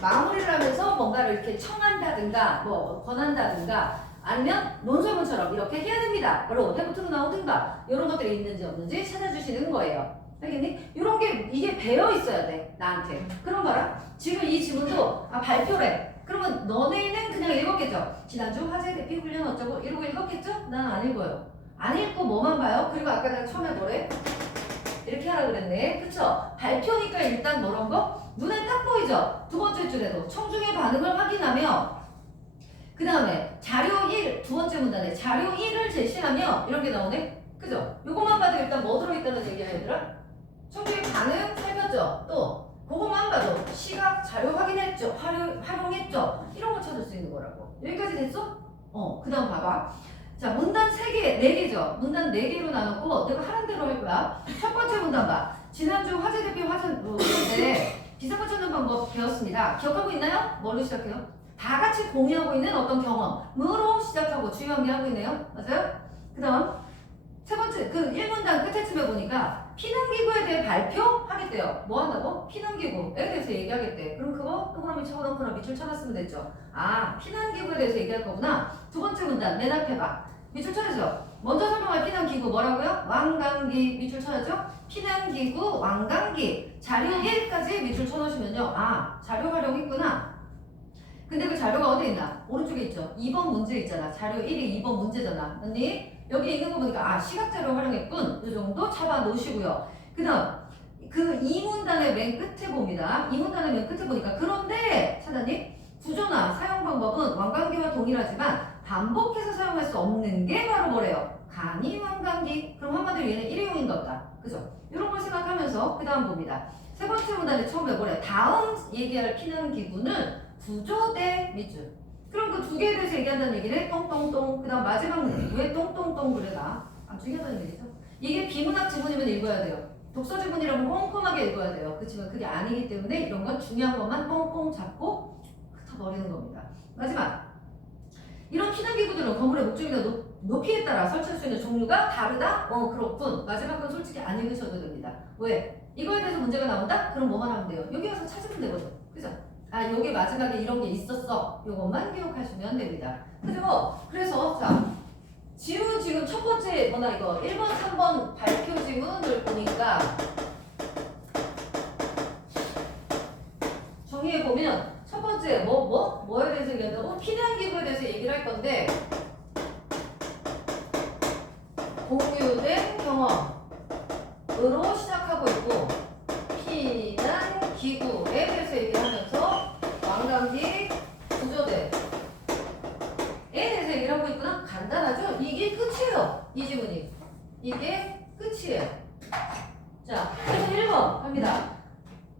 마무리를 하면서 뭔가를 이렇게 청한다든가 뭐 권한다든가 아니면 논설문처럼 이렇게 해야 됩니다. 바로 해부투로 나오든가 이런 것들이 있는지 없는지 찾아주시는 거예요. 알겠니? 이런 게 이게 배어 있어야 돼 나한테. 그럼 봐라. 지금 이 지문도 발표래. 그러면 너네는 그냥 읽었겠죠. 지난주 화제 대피 훈련 어쩌고 이러고 읽었겠죠? 나는 안 읽어요. 안 읽고 뭐만 봐요? 그리고 아까 내가 처음에 뭐래? 이렇게 하라 그랬네. 그쵸? 발표니까 일단 뭐런 거? 눈에 딱 보이죠? 두 번째 줄에도 청중의 반응을 확인하며 그 다음에 자료 1, 두 번째 문단에 자료 1을 제시하며 이런 게 나오네? 그죠? 요것만 봐도 일단 뭐 들어있다는 얘기야 얘들아? 청중의 반응 살폈죠? 또 그것만 봐도 시각 자료 확인했죠? 활용했죠? 이런 거 찾을 수 있는 거라고. 여기까지 됐어? 그 다음 봐봐. 자, 문단 3개, 4개죠? 문단 4개로 나눴고 내가 하는 대로 할 거야. 첫 번째 문단 봐. 지난주 화제 대표 때 비상구 찾는 방법 배웠습니다. 기억하고 있나요? 뭘로 시작해요? 다 같이 공유하고 있는 어떤 경험으로 시작하고 주요한 게 하고 있네요. 맞아요? 그 다음 세 번째 그 1문단 끝에쯤에 보니까 피난기구에 대해 발표하겠대요. 뭐 한다고? 피난기구에 대해서 얘기하겠대. 그럼 그거 동그라미 쳐놓거나 밑줄 쳐놨으면 됐죠. 피난기구에 대해서 얘기할 거구나. 두 번째 문단 맨 앞에 봐. 밑줄 쳐야죠. 먼저 설명할 피난기구 뭐라고요? 왕강기 밑줄 쳐야죠. 피난기구 왕강기 자료 1까지 밑줄 쳐놓으시면요. 자료 활용했구나. 근데 그 자료가 어디 있나? 오른쪽에 있죠. 2번 문제 있잖아. 자료 1이 2번 문제잖아. 언니? 여기 있는 거 보니까 시각자료 활용했군. 이 정도 잡아 놓으시고요. 그 다음 그 2문단의 맨 끝에 봅니다. 2문단의 맨 끝에 보니까 그런데 차장님 구조나 사용 방법은 왕관기와 동일하지만 반복해서 사용할 수 없는 게 바로 뭐래요? 간이 왕관기. 그럼 한마디로 얘는 일회용인가 보다. 그죠? 이런 걸 생각하면서 그 다음 봅니다. 세 번째 문단에 처음에 뭐래? 다음 얘기할 피난기구는 구조 대 밑줄. 그럼 그 두 개에 대해서 얘기한다는 얘기는 똥똥똥. 그 다음 마지막 문제. 왜 똥똥똥 그래가? 중요하다는 얘기죠. 이게 비문학 지문이면 읽어야 돼요. 독서 지문이라면 꼼꼼하게 읽어야 돼요. 그렇지만 그게 아니기 때문에 이런 건 중요한 것만 꽁꽁 잡고 흩어버리는 겁니다. 마지막. 이런 피난기구들은 건물의 목적이나 높이에 따라 설치할 수 있는 종류가 다르다? 그렇군. 마지막 건 솔직히 안 읽으셔도 됩니다. 왜? 이거에 대해서 문제가 나온다? 그럼 뭐만 하면 돼요? 여기 와서 찾으면 되거든. 그죠? 여기 마지막에 이런 게 있었어. 요것만 기억하시면 됩니다. 그죠? 그래서 자 지금 첫 번째 뭐나 이거 1번, 3번 발표 지문을 보니까 정리해 보면 첫 번째 뭐에 대해서 얘기한다고? 피난기구에 대해서 얘기를 할 건데 공유된 경험으로 시작하고 있고 피난기구에 대해서 얘기하면서 왕관기 구조대에 대해서 얘기를 하고 있구나. 간단하죠? 이게 끝이에요. 이 지문이. 이게 끝이에요. 자, 그래서 1번 갑니다.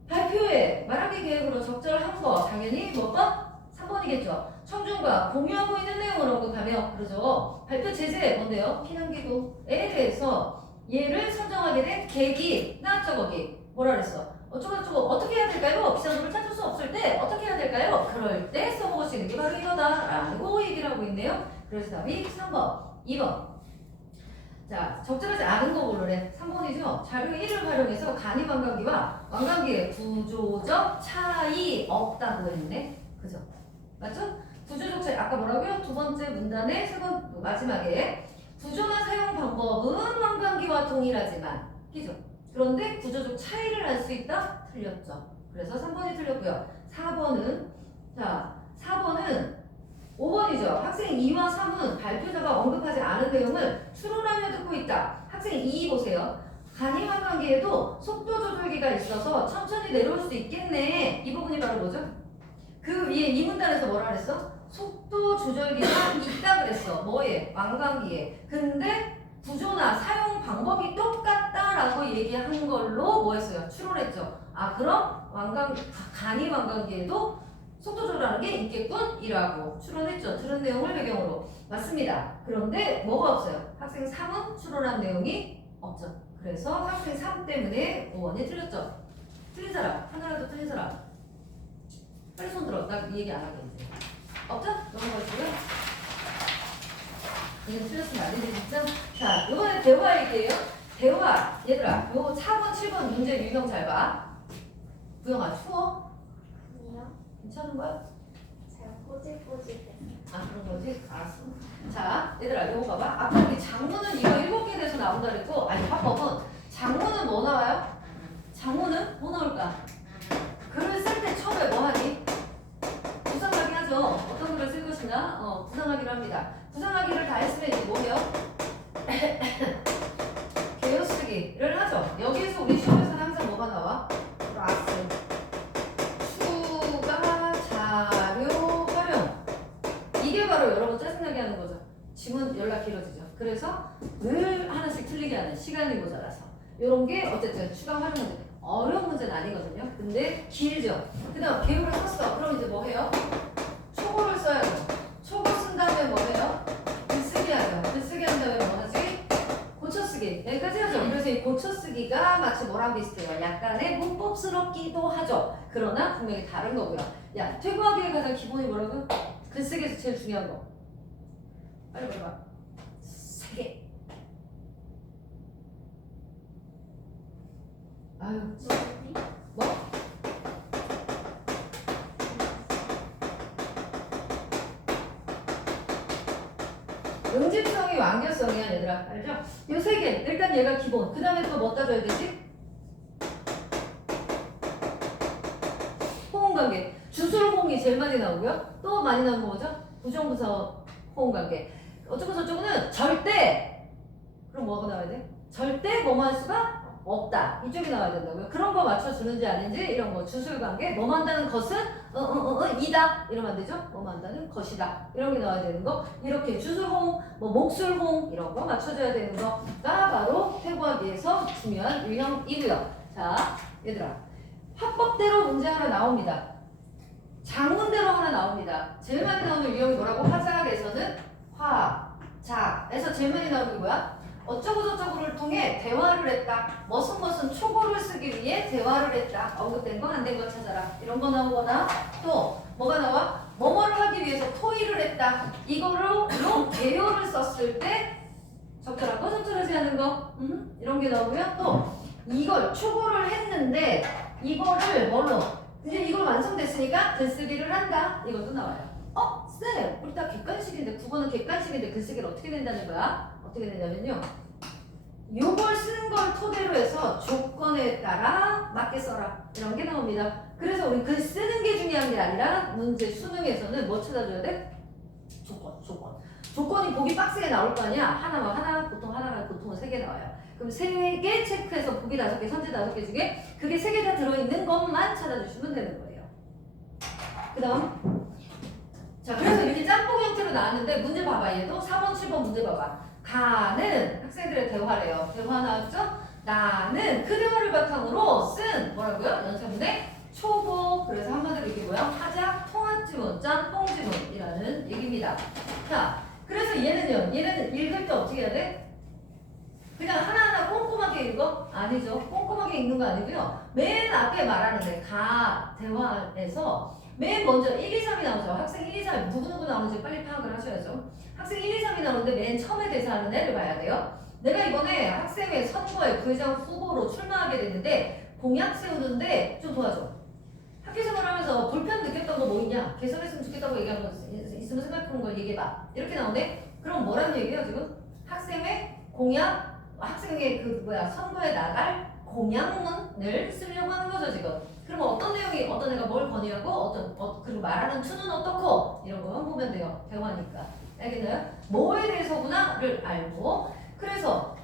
발표에 말하기 계획으로 적절한 거 당연히 몇 번? 3번이겠죠. 청중과 공유하고 있는 내용을 언급하며 그러죠. 발표 제재 뭔데요? 피난기구에 대해서 얘를 선정하게 된 계기나 저거기 뭐라 그랬어? 어쩌고저쩌고 어떻게 해야 될까요? 비상구를 찾을 수 없을 때 어떻게 해야 될까요? 그럴 때 써먹으시는 게 바로 이거다 라고 얘기를 하고 있네요. 그래서 답이 3번, 2번. 자, 적절하지 않은 거 고르래. 3번이죠. 자료 1을 활용해서 간이 완강기와 완강기의 구조적 차이 없다고 했네. 그죠? 맞죠? 구조적 차이 아까 뭐라고요? 두 번째 문단의 마지막에 구조나 사용 방법은 완강기와 동일하지만 그죠? 그런데 구조적 차이를 알 수 있다? 틀렸죠. 그래서 3번이 틀렸고요. 4번은 자 4번은 5번이죠. 학생 2와 3은 발표자가 언급하지 않은 내용을 추론하며 듣고 있다. 학생 2 보세요. 간이와 관계에도 속도 조절기가 있어서 천천히 내려올 수 있겠네. 이 부분이 바로 뭐죠? 그 위에 이 문단에서 뭐라 그랬어? 속도 조절기가 있다 그랬어. 뭐에? 완강기에. 근데 구조나 사용 방법이 똑같다라고 얘기한 걸로 뭐 했어요? 추론했죠. 아 그럼 간이 완강기에도 속도 조절하는 게 있겠군? 이라고 추론했죠. 들은 내용을 배경으로. 맞습니다. 그런데 뭐가 없어요? 학생 3은 추론한 내용이 없죠. 그래서 학생 3 때문에 5번이 틀렸죠. 틀린 사람, 하나라도 틀린 사람. 빨리 손 들어. 나 이 얘기 안 하게 이제. 없죠? 넘어가시고요. 이건 틀렸으면 안 되지 진짜. 자, 이번에 대화 얘기예요. 대화. 얘들아, 요 4번, 7번 문제 유형 잘 봐. 구영아, 추워? 아니요. 괜찮은 거야? 제가 꼬질꼬질해. 아 그런 거지? 알았어. 자 얘들아 이거 봐봐. 아까 우리 장문은 이거 7개에 대해서 나온다 그랬고 아니 화법은 장문은 뭐 나와요? 장문은 뭐 나올까? 글을 쓸 때 처음에 뭐 하니? 구상하기 하죠. 어떤 글을 쓸 것이냐? 구상하기를 합니다. 구상하기를 다 했으면 이제 뭐예요? 개요쓰기를 하죠. 여기에서 우리 시험에서는 항상 뭐가 나와? 라스 자료 활용. 이게 바로 여러분 짜증나게 하는 거죠. 지문 연락 길어지죠. 그래서 늘 하나씩 틀리게 하는 시간이 모자라서 이런 게 어쨌든 추가 활용 문제 어려운 문제는 아니거든요. 근데 길죠. 그 다음 개요를 썼어. 그럼 이제 뭐 해요? 초고를 써야죠. 초고 쓴 다음에 뭐 해요? 글쓰기 하죠. 글쓰기 한 다음에 뭐 하지? 고쳐쓰기. 여기까지 하죠. 그래서 이 고쳐쓰기가 마치 뭐랑 비슷해요? 약간의 문법스럽기도 하죠. 그러나 분명히 다른 거고요. 야, 퇴고하기의 가장 기본이 뭐라고? 글쓰기에서 제일 중요한 거. 빨리 말해봐. 3개. 아유, 뭐? 응집성이 완결성이야 얘들아. 알죠? 요 3개. 일단 얘가 기본. 그 다음에 또 뭐 따져야 되지? 호응관계. 주술호응이 제일 많이 나오고요. 또 많이 나오는 거 뭐죠? 부정부서 호응관계. 어쩌고 저쩌고는 절대. 그럼 뭐가 나와야 돼? 절대 뭐뭐 할 수가 없다. 이쪽이 나와야 된다고요. 그런 거 맞춰주는지 아닌지 이런 거 주술관계. 뭐뭐 한다는 것은 이다. 이러면 안 되죠? 뭐뭐 한다는 것이다. 이런 게 나와야 되는 거. 이렇게 주술호응, 뭐 목술호응 이런 거 맞춰줘야 되는 거가 바로 퇴고하기에서 중요한 유형이고요. 자, 얘들아. 화법대로 문제 하나 나옵니다. 장문대로 하나 나옵니다. 제일 많이 나오는 유형이 뭐라고? 화작에서는 화작에서 제일 많이 나오는 게 뭐야? 어쩌고 저쩌고를 통해 대화를 했다. 무슨 초고를 쓰기 위해 대화를 했다. 언급된 거 안 된 거 찾아라. 이런 거 나오거나 또 뭐가 나와? 뭐뭐를 하기 위해서 토의를 했다. 이거로 개요를 썼을 때 적절하고 적절하지 않은 거 이런 게 나오고요. 또 이걸 초고를 했는데 이거를 뭘로? 이제 이걸 완성됐으니까 글쓰기를 한다. 이것도 나와요. 쌤! 우리 다 객관식인데 9번은 객관식인데 글쓰기를 어떻게 된다는 거야? 어떻게 되냐면요. 요걸 쓰는 걸 토대로 해서 조건에 따라 맞게 써라. 이런 게 나옵니다. 그래서 우리 글 쓰는 게 중요한 게 아니라 문제 수능에서는 뭐 찾아줘야 돼? 조건. 조건이 보기 빡세게 나올 거 아니야? 하나, 보통은 3개 나와요. 그럼 3개 체크해서 보기 5개, 선제 5개 중에 그게 3개 다 들어있는 것만 찾아주시면 되는 거예요. 그 다음. 자, 그래서 이렇게 짬뽕 형태로 나왔는데 문제 봐봐. 얘도 4번, 7번 문제 봐봐. 가는 학생들의 대화래요. 대화 나왔죠? 나는 그 대화를 바탕으로 쓴 뭐라고요? 연습문의 초보. 그래서 한마디로 이게 뭐야? 화작, 통합지문, 짬뽕지문이라는 얘기입니다. 자, 그래서 얘는 읽을 때 어떻게 해야 돼? 그냥 하나하나 꼼꼼하게 읽어? 아니죠. 꼼꼼하게 읽는 거 아니고요. 맨 앞에 말하는데 대화에서 맨 먼저 1, 2, 3이 나오죠. 학생 1, 2, 3 누구누구 나오는지 빨리 파악을 하셔야죠. 학생 1, 2, 3이 나오는데 맨 처음에 대사하는 애를 봐야 돼요. 내가 이번에 학생회 선거에 부회장 후보로 출마하게 됐는데 공약 세우는데 좀 도와줘. 학교 생활하면서 불편 느꼈던 거 뭐 있냐? 개선했으면 좋겠다고 얘기한 거 있으면 생각해본 걸 얘기해봐. 이렇게 나오는데 그럼 뭐라는 얘기예요 지금? 학생회 공약, 학생회 선거에 나갈 공약문을 쓰려고 하는 거죠 지금. 그러면 어떤 내용이 어떤 애가 뭘 건의하고 그리고 말하는 투는 어떻고 이런 거만 보면 돼요. 대화니까. 알겠나요? 뭐에 대해서구나를 알고. 그래서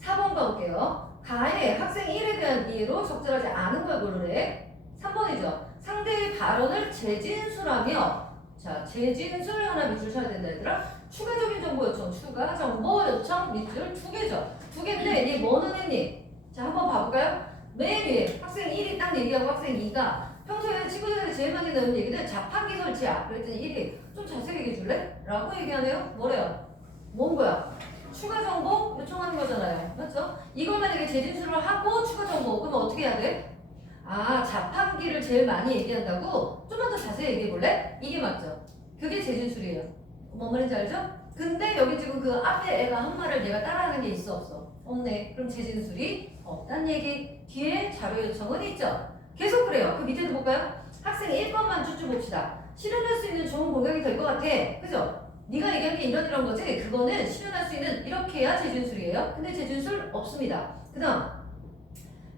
4번 가볼게요. 가에 학생 1에 대한 이해로 적절하지 않은 걸 고르래. 3번이죠. 상대의 발언을 재진술하며, 자, 재진술 하나 밑줄 쳐야 된다 얘들아. 추가적인 정보 요청, 추가 정보 요청 밑줄 2개죠. 2개인데 얘 뭐는 했니? 자, 한번 봐볼까요? 맨 위에 학생 1이 딱 얘기하고 학생 2가 평소에 친구들한테 제일 많이 넣는 얘기는 자판기 설치야. 그랬더니 1이 좀 자세히 얘기해 줄래? 라고 얘기하네요. 뭐래요? 뭔 거야? 추가 정보 요청하는 거잖아요. 맞죠? 이걸 만약에 재진술을 하고 추가 정보, 그러면 어떻게 해야 돼? 아, 자판기를 제일 많이 얘기한다고? 좀만 더 자세히 얘기해 볼래? 이게 맞죠? 그게 재진술이에요. 뭔 말인지 알죠? 근데 여기 지금 그 앞에 애가 한 말을 얘가 따라하는 게 있어 없어? 없네. 그럼 재진술이 없단 얘기. 뒤에 자료 요청은 있죠? 계속 그래요. 그 밑에도 볼까요? 학생 1번만 쭉쭉 봅시다. 실현할 수 있는 좋은 공약이 될 것 같아. 그죠? 네가 얘기한 게 이런 거지? 그거는 실현할 수 있는 이렇게 해야 재진술이에요. 근데 재진술 없습니다. 그 다음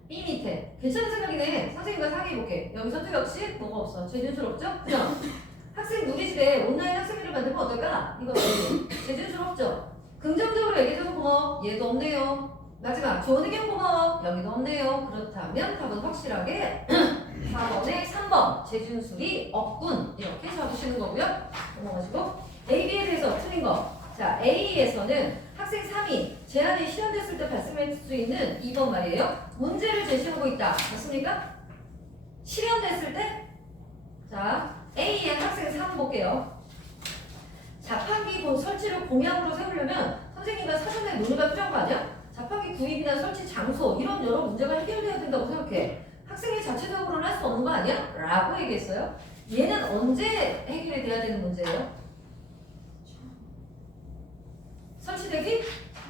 B 밑에 괜찮은 생각이네. 선생님과 상의해볼게. 여기서도 역시 뭐가 없어. 재진술 없죠? 그 다음 학생 누리 집에 온라인 학생회를 만들면 어떨까? 이거 재진술 없죠? 긍정적으로 얘기해줘서 고마워. 얘도 없네요. 마지막 좋은 의견 고마워. 여기도 없네요. 그렇다면 답은 확실하게 4번에 3번 재준술이 없군. 이렇게 적으시는 거고요. 넘어가시고 A, B에 대해서 틀린 거. 자, A에서는 학생 3이 제안이 실현됐을 때 발생할 수 있는 2번 말이에요. 문제를 제시하고 있다. 맞습니까? 실현됐을 때? 자, A의 학생 3 볼게요. 자판기 설치를 공약으로 세우려면 선생님과 사전에 논의가 필요한 거 아니야? 자판기 구입이나 설치 장소 이런 여러 문제가 해결돼야 된다고 생각해. 학생이 자체적으로는 할 수 없는 거 아니야? 라고 얘기했어요. 얘는 언제 해결이 돼야 되는 문제예요? 설치되기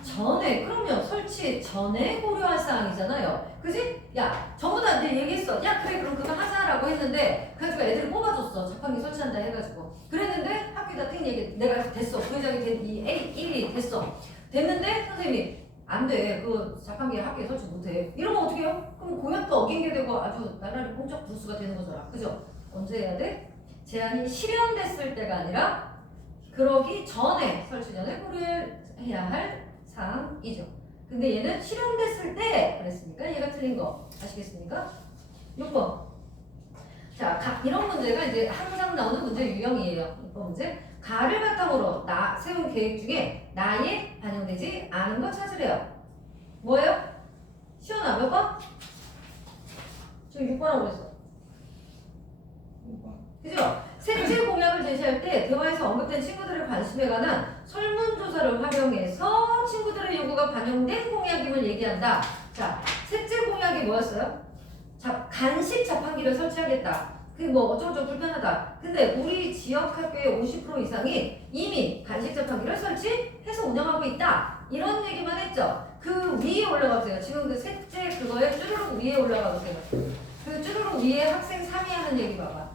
전에. 그럼요. 설치 전에 고려할 사항이잖아요. 그지? 야, 전부 다 이제 얘기했어. 야, 그래, 그럼 그거 하자라고 했는데 그래가지고 애들을 뽑아줬어. 자판기 설치한다 해가지고. 그랬는데 학교에다 땡 얘기 내가 됐어. 부회장이 된 이 A 1이 됐어. 됐는데 선생님이 안 돼. 그 자판기 학교에 설치 못해. 이러면 어떻게 해요? 그럼 공약도 어긴게 되고 아주 나라를 꼼짝 부수가 되는 거잖아. 그죠? 언제 해야 돼? 제안이 실현됐을 때가 아니라 그러기 전에 설치 전에 고려해야 할 사항이죠. 근데 얘는 실현됐을 때 그랬으니까 얘가 틀린 거 아시겠습니까? 6번. 자, 이런 문제가 이제 항상 나오는 문제 유형이에요. 6번 문제. 가를 바탕으로 세운 계획 중에 나에 반영되지 않은 거 찾으래요. 뭐예요? 시원아 몇 번? 저 6번하고 그랬어. 6번. 그죠? 색칠 공약을 제시할 때 대화에서 언급된 친구들의 관심에 관한 설문조사를 활용해서 친구들의 요구가 반영된 공약임을 얘기한다. 자, 색칠 공약이 뭐였어요? 간식 자판기를 설치하겠다. 그게 뭐 어쩌고저쩌고 불편하다. 근데 우리 지역 학교의 50% 이상이 이미 간식 자판기를 설치해서 운영하고 있다. 이런 얘기만 했죠. 그 위에 올라가보세요. 지금 그 셋째 그거에 쭈루룩 위에 올라가보세요. 그 쭈루룩 위에 학생 3이 하는 얘기 봐봐.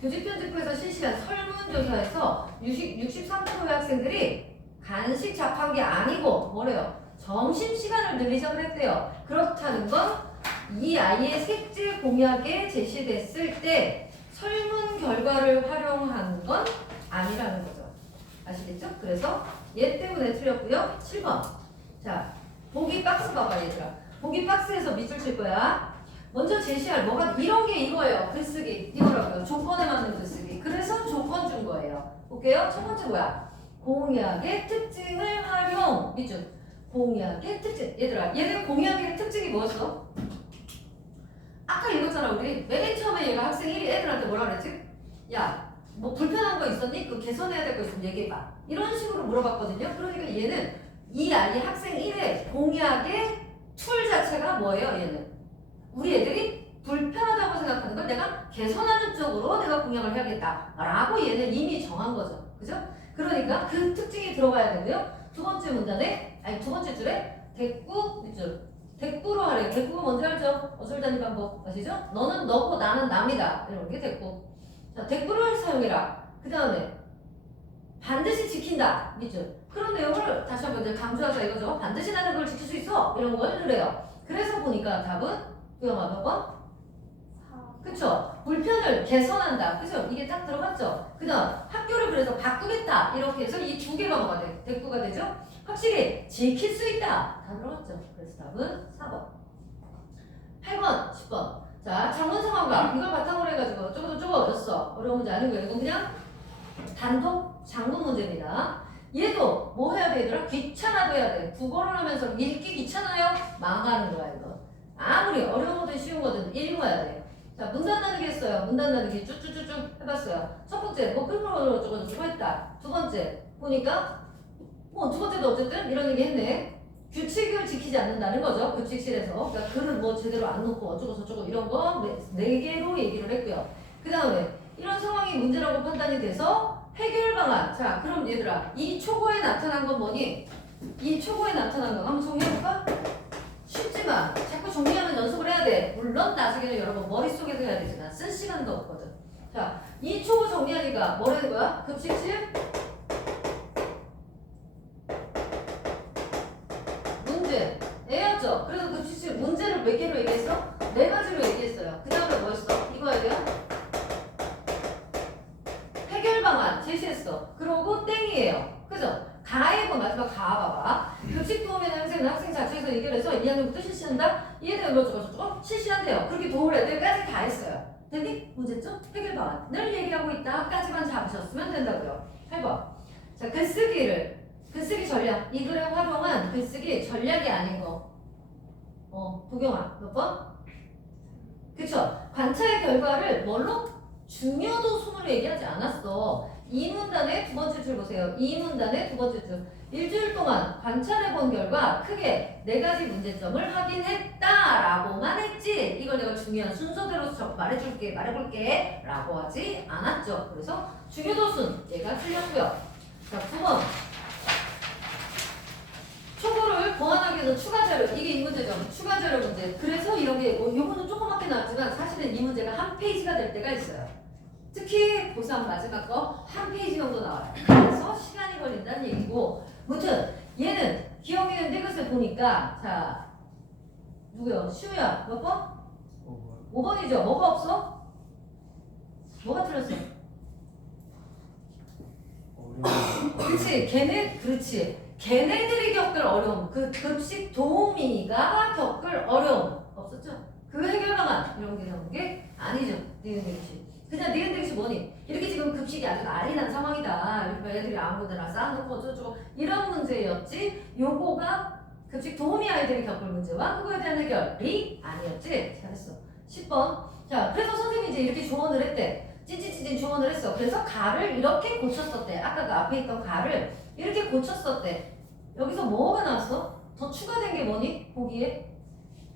교직편집부에서 실시한 설문조사에서 63%의 학생들이 간식 자판기 아니고 뭐래요? 점심시간을 늘리자고 했대요. 그렇다는 건 이 아이의 색칠 공약에 제시됐을 때 설문 결과를 활용한 건 아니라는 거죠. 아시겠죠? 그래서 얘 때문에 틀렸고요. 7번. 자, 보기 박스 봐봐 얘들아. 보기 박스에서 밑줄 칠 거야. 먼저 제시할 뭐가 이런 게 이거예요. 글쓰기 이거라고요. 조건에 맞는 글쓰기. 그래서 조건 준 거예요. 볼게요. 첫 번째 뭐야? 공약의 특징을 활용. 밑줄. 공약의 특징. 얘들아, 얘네 공약의 특징이 뭐였어? 아까 읽었잖아 우리. 맨 처음에 얘가 학생 1위 애들한테 뭐라 그랬지? 야, 뭐 불편한 거 있었니? 그 개선해야 될 거 있으면 얘기해봐. 이런 식으로 물어봤거든요. 그러니까 얘는 이 아이 학생 1의 공약의 툴 자체가 뭐예요? 얘는 우리 애들이 불편하다고 생각하는 걸 내가 개선하는 쪽으로 내가 공약을 해야겠다 라고 얘는 이미 정한 거죠. 그죠? 그러니까 그 특징이 들어가야 되고요. 두 번째 문단에 아니 두 번째 줄에 대꾸 밑줄 대꾸로 하래. 대꾸가 뭔지 알죠? 어설단위 방법 아시죠? 너는 너고 나는 남이다. 이런 게 대꾸. 자, 대꾸를 사용해라. 그 다음에 반드시 지킨다. 밑줄. 그런 내용을 다시 한번 이제 강조하자 이거죠. 반드시 나는 그걸 지킬 수 있어. 이런 걸 그래요. 그래서 보니까 답은 구영아 몇 번? 4. 그쵸? 불편을 개선한다. 그죠? 이게 딱 들어갔죠? 그 다음 학교를 그래서 바꾸겠다. 이렇게 해서 이 두 개가 뭐가 돼? 대꾸가 되죠? 확실히 지킬 수 있다. 다 들어갔죠? 그래서 답은 4번. 8번, 10번. 자, 장문 상황과 이걸 바탕으로 해가지고 어쩌고저쩌고 어렸어. 어려운 문제 아니고요. 이건 그냥 단독 장문 문제입니다. 얘도 뭐 해야 돼 얘들아? 귀찮아도 해야 돼. 국어를 하면서 읽기 귀찮아요? 망하는 거야 이거. 아무리 어려운 거든 쉬운 거든 읽어야 돼. 자, 문단 나누기 했어요. 문단 나누기 쭉쭉쭉쭉 해봤어요. 첫 번째 뭐 그런 걸 어쩌고저쩌고 했다. 두 번째 보니까 뭐 두 번째도 어쨌든 이런 얘기 했네. 규칙을 지키지 않는다는 거죠. 규칙실에서. 그러니까 글을 뭐 제대로 안 놓고 어쩌고저쩌고 이런 거 네 개로 얘기를 했고요. 그 다음에 이런 상황이 문제라고 판단이 돼서 해결 방안. 자, 그럼 얘들아 이 초고에 나타난 건 뭐니? 이 초고에 나타난 거 한번 정리해볼까? 쉽지만 자꾸 정리하는 연습을 해야 돼. 물론 나중에는 여러분 머릿속에서 해야 되지만 쓸 시간도 없거든. 자, 이 초고 정리하니까 뭐라는 거야? 급식실 문제 A였죠? 그래서 급식실 문제를 몇 개로 얘기했어? 네 가지로 얘기했어요. 그 다음에 뭐 했어? 이거예요? 해결 방안 제시했어. 그러고 땡이에요. 그죠? 가해본 마지막 가 봐봐. 급식 도우미는 학생은 학생 자체에서 해결해서 2학년부터 실시한다. 이해돼요? 어쩌고저쩌고 실시한대요. 그렇게 도울 애들까지 다 했어요. 됐니? 문제점? 해결 방안을 얘기하고 있다까지만 잡으셨으면 된다고요. 8번. 자, 글쓰기 전략. 이 글에 활용한 글쓰기 전략이 아닌 거. 도경아 몇 번? 그쵸? 관찰 결과를 뭘로? 중요도 순으로 얘기하지 않았어. 이 문단의 두 번째 줄 보세요. 이 문단의 두 번째 줄. 일주일 동안 관찰해 본 결과 크게 네 가지 문제점을 확인했다라고만 했지. 이걸 내가 중요한 순서대로 말해볼게 라고 하지 않았죠. 그래서 중요도 순 얘가 틀렸고요. 자, 9번. 초고를 보완하기 위해서 추가 자료. 이게 이 문제죠. 추가 자료 문제. 그래서 이런 게 요거는 조그맣게 나왔지만 사실은 이 문제가 한 페이지가 될 때가 있어요. 특히 고3 마지막 거 한 페이지 정도 나와요. 그래서 시간이 걸린다는 얘기고, 무튼 얘는 기억이는데 것을 보니까 자 누구요? 시우야 몇 번? 5번이죠. 뭐가 없어? 뭐가 틀렸어? 그렇지. 걔네들이 겪을 어려움, 그 급식 도우미가 겪을 어려움 없었죠? 그 해결 방안 이런 게 나온 게 아니죠. 니은대 급식. 그냥 니은대 급식 뭐니? 이렇게 지금 급식이 아주 난리 난 상황이다. 이렇게 애들이 아무데나 쌓아놓고 어쩌고저쩌고 이런 문제였지. 요거가 급식 도우미 아이들이 겪을 문제와 그거에 대한 해결이 아니었지. 잘했어. 10번. 자, 그래서 선생님이 이제 이렇게 조언을 했대. 찌찌찌찌 조언을 했어. 그래서 가를 이렇게 고쳤었대. 아까 그 앞에 있던 가를 이렇게 고쳤었대. 여기서 뭐가 나왔어? 더 추가된 게 뭐니? 보기에?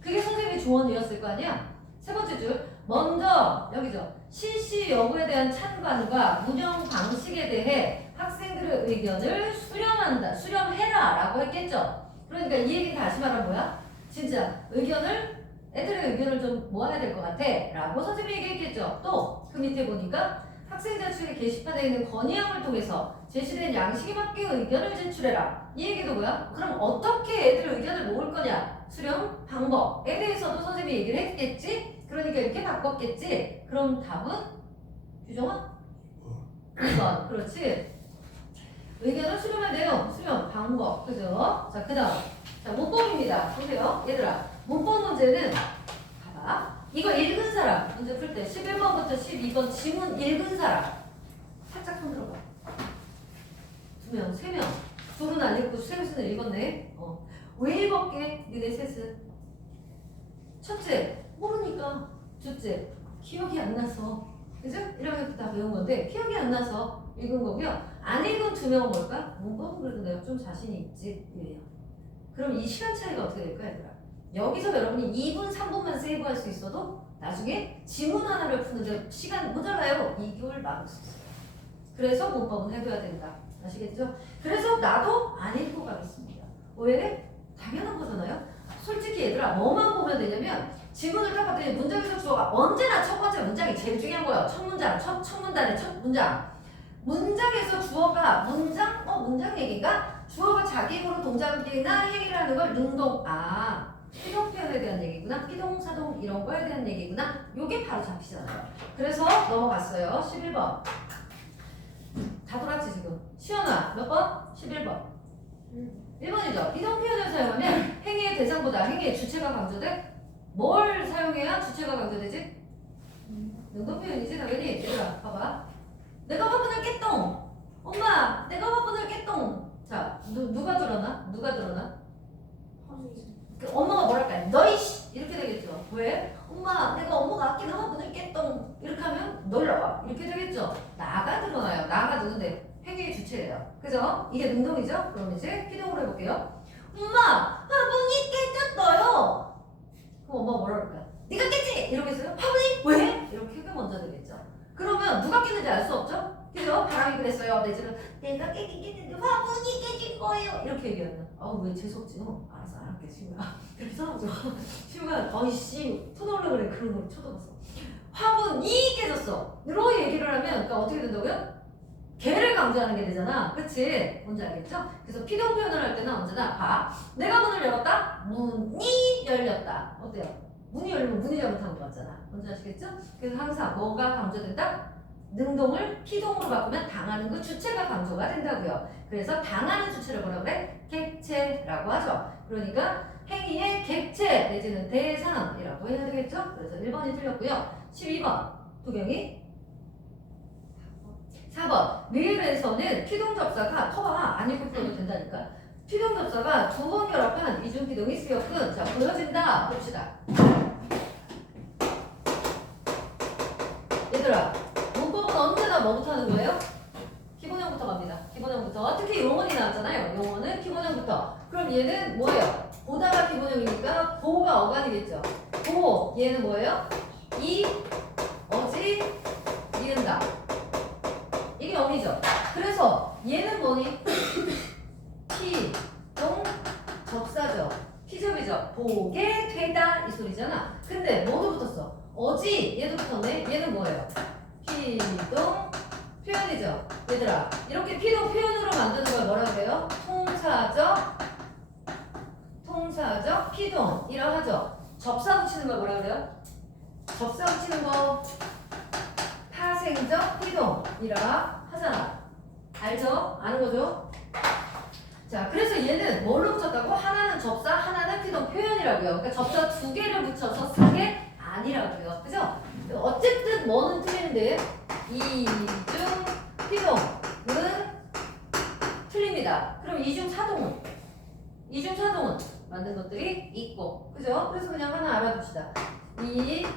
그게 선생님의 조언이었을 거 아니야? 세 번째 줄. 먼저 여기죠. 실시 여부에 대한 찬반과 운영 방식에 대해 학생들의 의견을 수렴해라 라고 했겠죠. 그러니까 이 얘기는 다시 말하면 뭐야? 진짜 애들의 의견을 좀 모아야 될 것 같아 라고 선생님이 얘기했겠죠. 또 그 밑에 보니까 학생자 측의 게시판에 있는 건의함을 통해서 제시된 양식에 맞게 의견을 제출해라. 이 얘기도 뭐야? 그럼 어떻게 애들 의견을 모을 거냐? 수렴 방법에 대해서도 선생님이 얘기를 했겠지? 그러니까 이렇게 바꿨겠지? 그럼 답은? 규정아? 2번. 그렇지? 의견을 수렴할 내용, 수렴 방법. 그죠? 자, 그 다음. 자, 문법입니다. 보세요. 얘들아. 문법 문제는 봐봐. 이거 읽은 사람 문제 풀 때 11번부터 12번 지문 읽은 사람 살짝 손 들어봐. 2명, 3명. 둘은 안 읽고 셋은 읽었네. 왜 읽었게? 니네 셋은. 첫째, 모르니까. 둘째, 기억이 안 나서. 그죠? 1학년 때 다 배운 건데 기억이 안 나서 읽은 거고요. 안 읽은 2명은 뭘까? 문법은 그래도 내가 좀 자신이 있지. 이래요. 그럼 이 시간 차이가 어떻게 될까 얘들아? 여기서 여러분이 2분, 3분만 세이브할 수 있어도 나중에 지문 하나를 푸는데 시간 모자라요. 2개월 막을 수 있어요. 그래서 문법은 해둬야 된다. 아시겠죠? 그래서 나도 안 읽고 가겠습니다. 왜? 당연한 거잖아요. 솔직히 얘들아 뭐만 보면 되냐면 지문을 딱 봤더니 문장에서 주어가 언제나 첫 번째 문장이 제일 중요한 거예요. 첫 문장, 첫 문단의 첫 문장. 문장에서 주어가 문장 얘기가 주어가 자기 입으로 동작이나 행위를 하는 걸 능동 피동 표현에 대한 얘기구나. 피동, 사동 이런 거에 대한 얘기구나. 요게 바로 잡히잖아요. 그래서 넘어갔어요. 11번. 다 돌았지 지금. 시연아 몇 번? 11번. 1번이죠. 피동 표현을 사용하면 행위의 대상보다 행위의 주체가 강조돼? 뭘 사용해야 주체가 강조되지? 능동 표현이지 당연히. 얘들아 봐봐. 내가 화분을 깼똥. 엄마 내가 화분을 깼똥. 자 누가 들어나? 누가 들어나? 그 엄마가 뭐랄까? 너이 씨 이렇게 되겠죠. 왜? 엄마 내가 엄마가 아끼는 화분을 깼똥. 이렇게 하면 놀러와 이렇게 되겠죠. 나가 드러나요. 나가 누군데? 행위의 주체예요. 그죠? 이게 능동이죠? 그럼 이제 피동으로 해볼게요. 엄마 화분이 깨졌어요. 그럼 엄마가 뭐라 그럴까? 네가 깼지? 이러겠어요? 화분이 왜? 이렇게가 먼저 되겠죠. 그러면 누가 깼는지 알 수 없죠? 그죠? 바람이 그랬어요. 내지는 내가 깨긴 깼는데 화분이 깨진 거예요. 이렇게 얘기하면 왜 재수없지? 알았어 알았게 친구야. 그렇게 써보죠. 친구가 어이씨 쳐다보려 그래. 그런 걸 쳐다봤어. 화분이 깨졌어. 이런 얘기를 하면 그러니까 어떻게 된다고요? 개를 강조하는 게 되잖아. 그치? 뭔지 알겠죠? 그래서 피동 표현을 할 때는 언제나 봐. 내가 문을 열었다? 문이 열렸다. 어때요? 문이 열리면 문이 잘못한 거 같잖아. 뭔지 아시겠죠? 그래서 항상 뭐가 강조된다? 능동을 피동으로 바꾸면 당하는 그 주체가 강조가 된다고요. 그래서 당하는 주체를 뭐라 그래? 객체라고 하죠. 그러니까 행위의 객체 내지는 대상이라고 해야 되겠죠? 그래서 1번이 틀렸고요. 12번 도경이 4번 리을에서는 피동접사가 터봐 안 읽고 풀어도 된다니까. 피동접사가 두 번 결합한 이중피동이 쓰였군. 자 보여진다 봅시다. 얘들아 문법은 언제나 뭐부터 하는 거예요? 기본형부터 갑니다. 기본형부터. 특히 용언이 나왔잖아요. 용언은 기본형부터. 그럼 얘는 뭐예요? 보다가 기본형이니까 보가 어간이겠죠. 보 얘는 뭐예요? 이 어지 이은다. 이게 영이죠. 그래서 얘는 뭐니? 피, 동, 접사죠. 피접이죠. 보게 되다 이 소리잖아. 근데 뭐도 붙었어? 어지 얘도 붙었네. 얘는 뭐예요? 피동 표현이죠. 얘들아 이렇게 피동 표현으로 만드는 걸 뭐라 그래요? 통사적 피동이라고 하죠. 접사 붙이는 걸 뭐라 그래요? 접사 붙이는 거 파생적 피동이라 하잖아. 알죠? 아는 거죠? 자, 그래서 얘는 뭘로 붙였다고? 하나는 접사, 하나는 피동 표현이라고요. 그러니까 접사 두 개를 붙여서 쓴 게 아니라고요. 그죠? 어쨌든 뭐는 틀린데 이중 피동은 틀립니다. 그럼 이중 사동은 만든 것들이 있고, 그죠? 그래서 그냥 하나 알아둡시다. 이중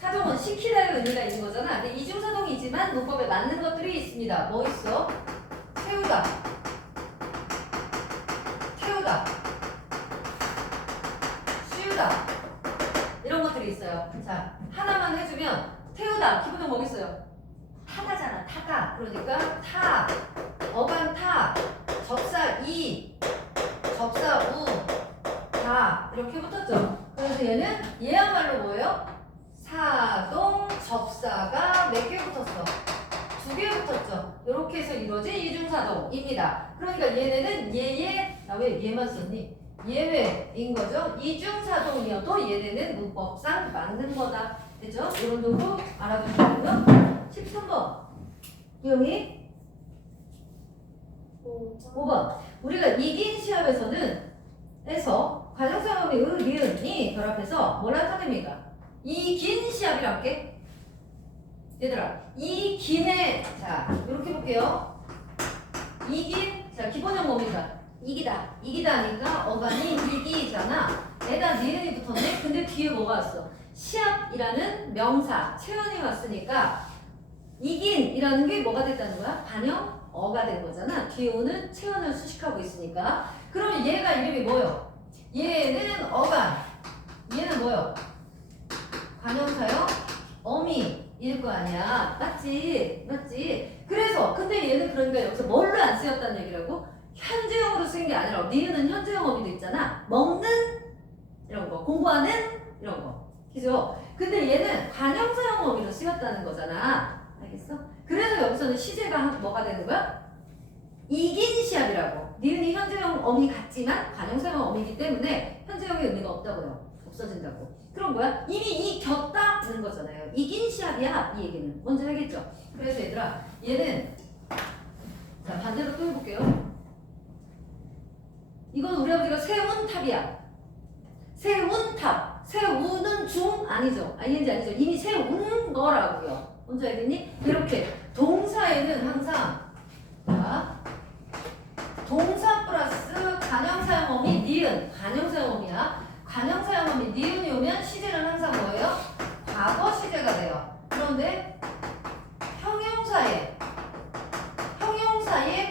사동은 시키다의 의미가 있는 거잖아. 근데 이중사동이지만 문법에 맞는 것들이 있습니다. 뭐 있어? 태우다, 씌우다 이런 것들이 있어요. 자, 하나만 해주면 태우다 기본적 뭐겠어요? 타다잖아. 타다. 그러니까 타, 어간 타, 접사 이, 접사 우, 다 이렇게 붙었죠. 그래서 얘는 얘야말로 뭐예요? 사동 접사가 몇 개 붙었어? 2개 붙었죠. 이렇게 해서 이루어진 이중사동입니다. 그러니까 얘네는 나 왜 얘만 썼니? 예외인 거죠. 이중사동이어도 얘네는 문법상 맞는 거다. 됐죠? 이런 정도 알아두시고요. 13번 유영이 5번 우리가 이긴 시합에서는 관형사용의 리은이 결합해서 뭘 나타냅니까? 이 긴 시합이란 게 얘들아 이 긴의 자 이렇게 볼게요. 이긴 자 기본형 뭡니까? 이기다 하니까 어간이 이기잖아. 에다 리은이 붙었네. 근데 뒤에 뭐가 왔어? 시합이라는 명사 체언이 왔으니까 이긴이라는 게 뭐가 됐다는 거야? 반영 어가 된 거잖아. 뒤에 오는 체언을 수식하고 있으니까. 그럼 얘가 이름이 뭐요? 얘는 어간 얘는 뭐요? 관형사요? 어미 일 거 아니야. 맞지? 맞지? 그래서 근데 얘는 그러니까 여기서 뭘로 안 쓰였다는 얘기라고? 현재형으로 쓴 게 아니라 니은은 현재형 어미도 있잖아. 먹는 이런 거, 공부하는 이런 거. 그죠? 근데 얘는 관형사형 어미로 쓰였다는 거잖아. 알겠어? 그래서 여기서는 시제가 뭐가 되는 거야? 이긴 시합이라고. 니은이 현재형 어미 같지만 관형사형 어미이기 때문에 현재형의 의미가 없다고요. 없어진다고. 그럼 뭐야? 이미 이겼다는 거잖아요. 이긴 시합이야 이 얘기는. 뭔지 알겠죠? 그래서 얘들아 얘는 자 반대로 또 해볼게요. 이건 우리 아버지가 세운 탑이야. 세운 탑. 세우는 중 아니죠. ing 아니죠. 이미 세우는 거라고요. 뭔지 알겠니? 이렇게 동사에는 항상 자, 동사 플러스 관형사형 어미 니은. 관형사형 어미야. 관형사형 어미 니은이 오면 시제는 항상 뭐예요? 과거 시제가 돼요. 그런데 형용사에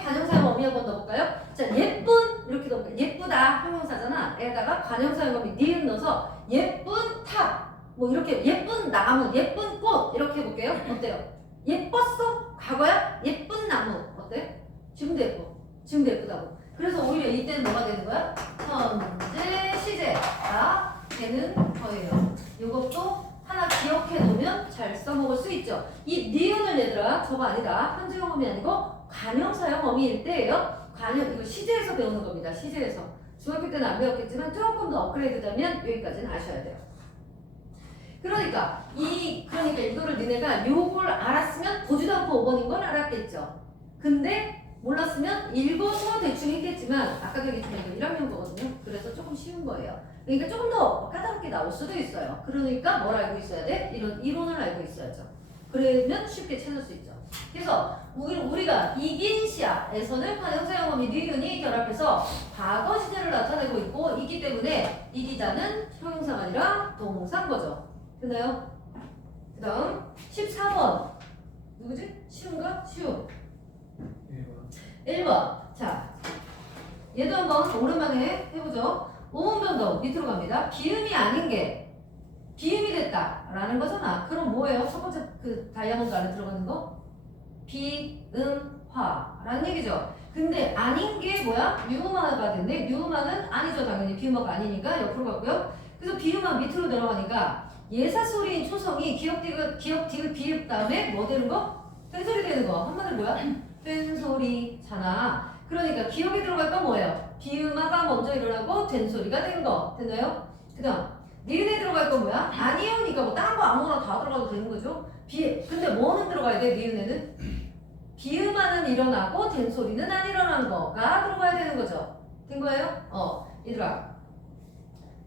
관형사형 어미 한번 넣어볼까요? 자 예쁜 이렇게 넣어볼까요? 예쁘다 형용사잖아. 에다가 관형사형 어미 니은 넣어서 예쁜 탑 뭐 이렇게 예쁜 나무 예쁜 꽃 이렇게 해볼게요. 어때요? 예뻤어? 과거야? 예쁜 나무 어때? 지금도 예뻐. 지금도 예쁘다고. 그래서 오히려 이때는 뭐가 되는 거야? 현재 시제가 되는 거예요. 이것도 하나 기억해 놓으면 잘 써먹을 수 있죠. 이 니은을 얘들아 저거 아니다. 현재형 어미 아니고 관형사형 어미일 때예요. 관형 이거 시제에서 배우는 겁니다. 시제에서. 중학교 때는 안 배웠겠지만 조금 더 업그레이드 되면 여기까지는 아셔야 돼요. 그러니까 이거를 니네가 요걸 알았으면 보지도 않고 5번인 건 알았겠죠. 근데 몰랐으면 읽어서 대충 했겠지만 아까도 얘기했지만 이거 1학년 거거든요. 그래서 조금 쉬운 거예요. 그러니까 조금 더 까다롭게 나올 수도 있어요. 그러니까 뭘 알고 있어야 돼? 이론을 알고 있어야죠. 그러면 쉽게 찾을 수 있죠. 그래서 우리가 이긴 시야에서는 관형사형 어미 니은이 결합해서 과거 시제를 나타내고 있기 때문에 이기자는 형용사가 아니라 동사인 거죠. 됐나요? 그 다음 14번 누구지? 쉬운가? 쉬움 1번 자 얘도 한번 오랜만에 해보죠. 오문변동 밑으로 갑니다. 비음이 아닌 게 비음이 됐다 라는 거잖아. 그럼 뭐예요? 첫 번째 그 다이아몬드 안에 들어가는 거? 비음화라는 얘기죠. 근데 아닌 게 뭐야? 유음화가 됐네. 유음화는 아니죠. 당연히 비음화가 아니니까 옆으로 갔고요. 그래서 비음화 밑으로 들어가니까 예사소리인 초성이 기역 디귿 비읍 다음에 뭐 되는 거? 뺀소리 되는 거. 한마디로 뭐야? 뺀소리잖아. 그러니까 기역이 들어갈 건 뭐예요? 비음화가 먼저 일어나고 된소리가 된 거. 됐나요? 그 다음 니은에 들어갈 건 뭐야? 아니오니까 뭐 다른 거 아무거나 다 들어가도 되는 거죠. 근데 뭐는 들어가야 돼? 니은에는? 비음화는 일어나고 된소리는 안 일어난 거가 들어가야 되는 거죠. 된 거예요? 얘들아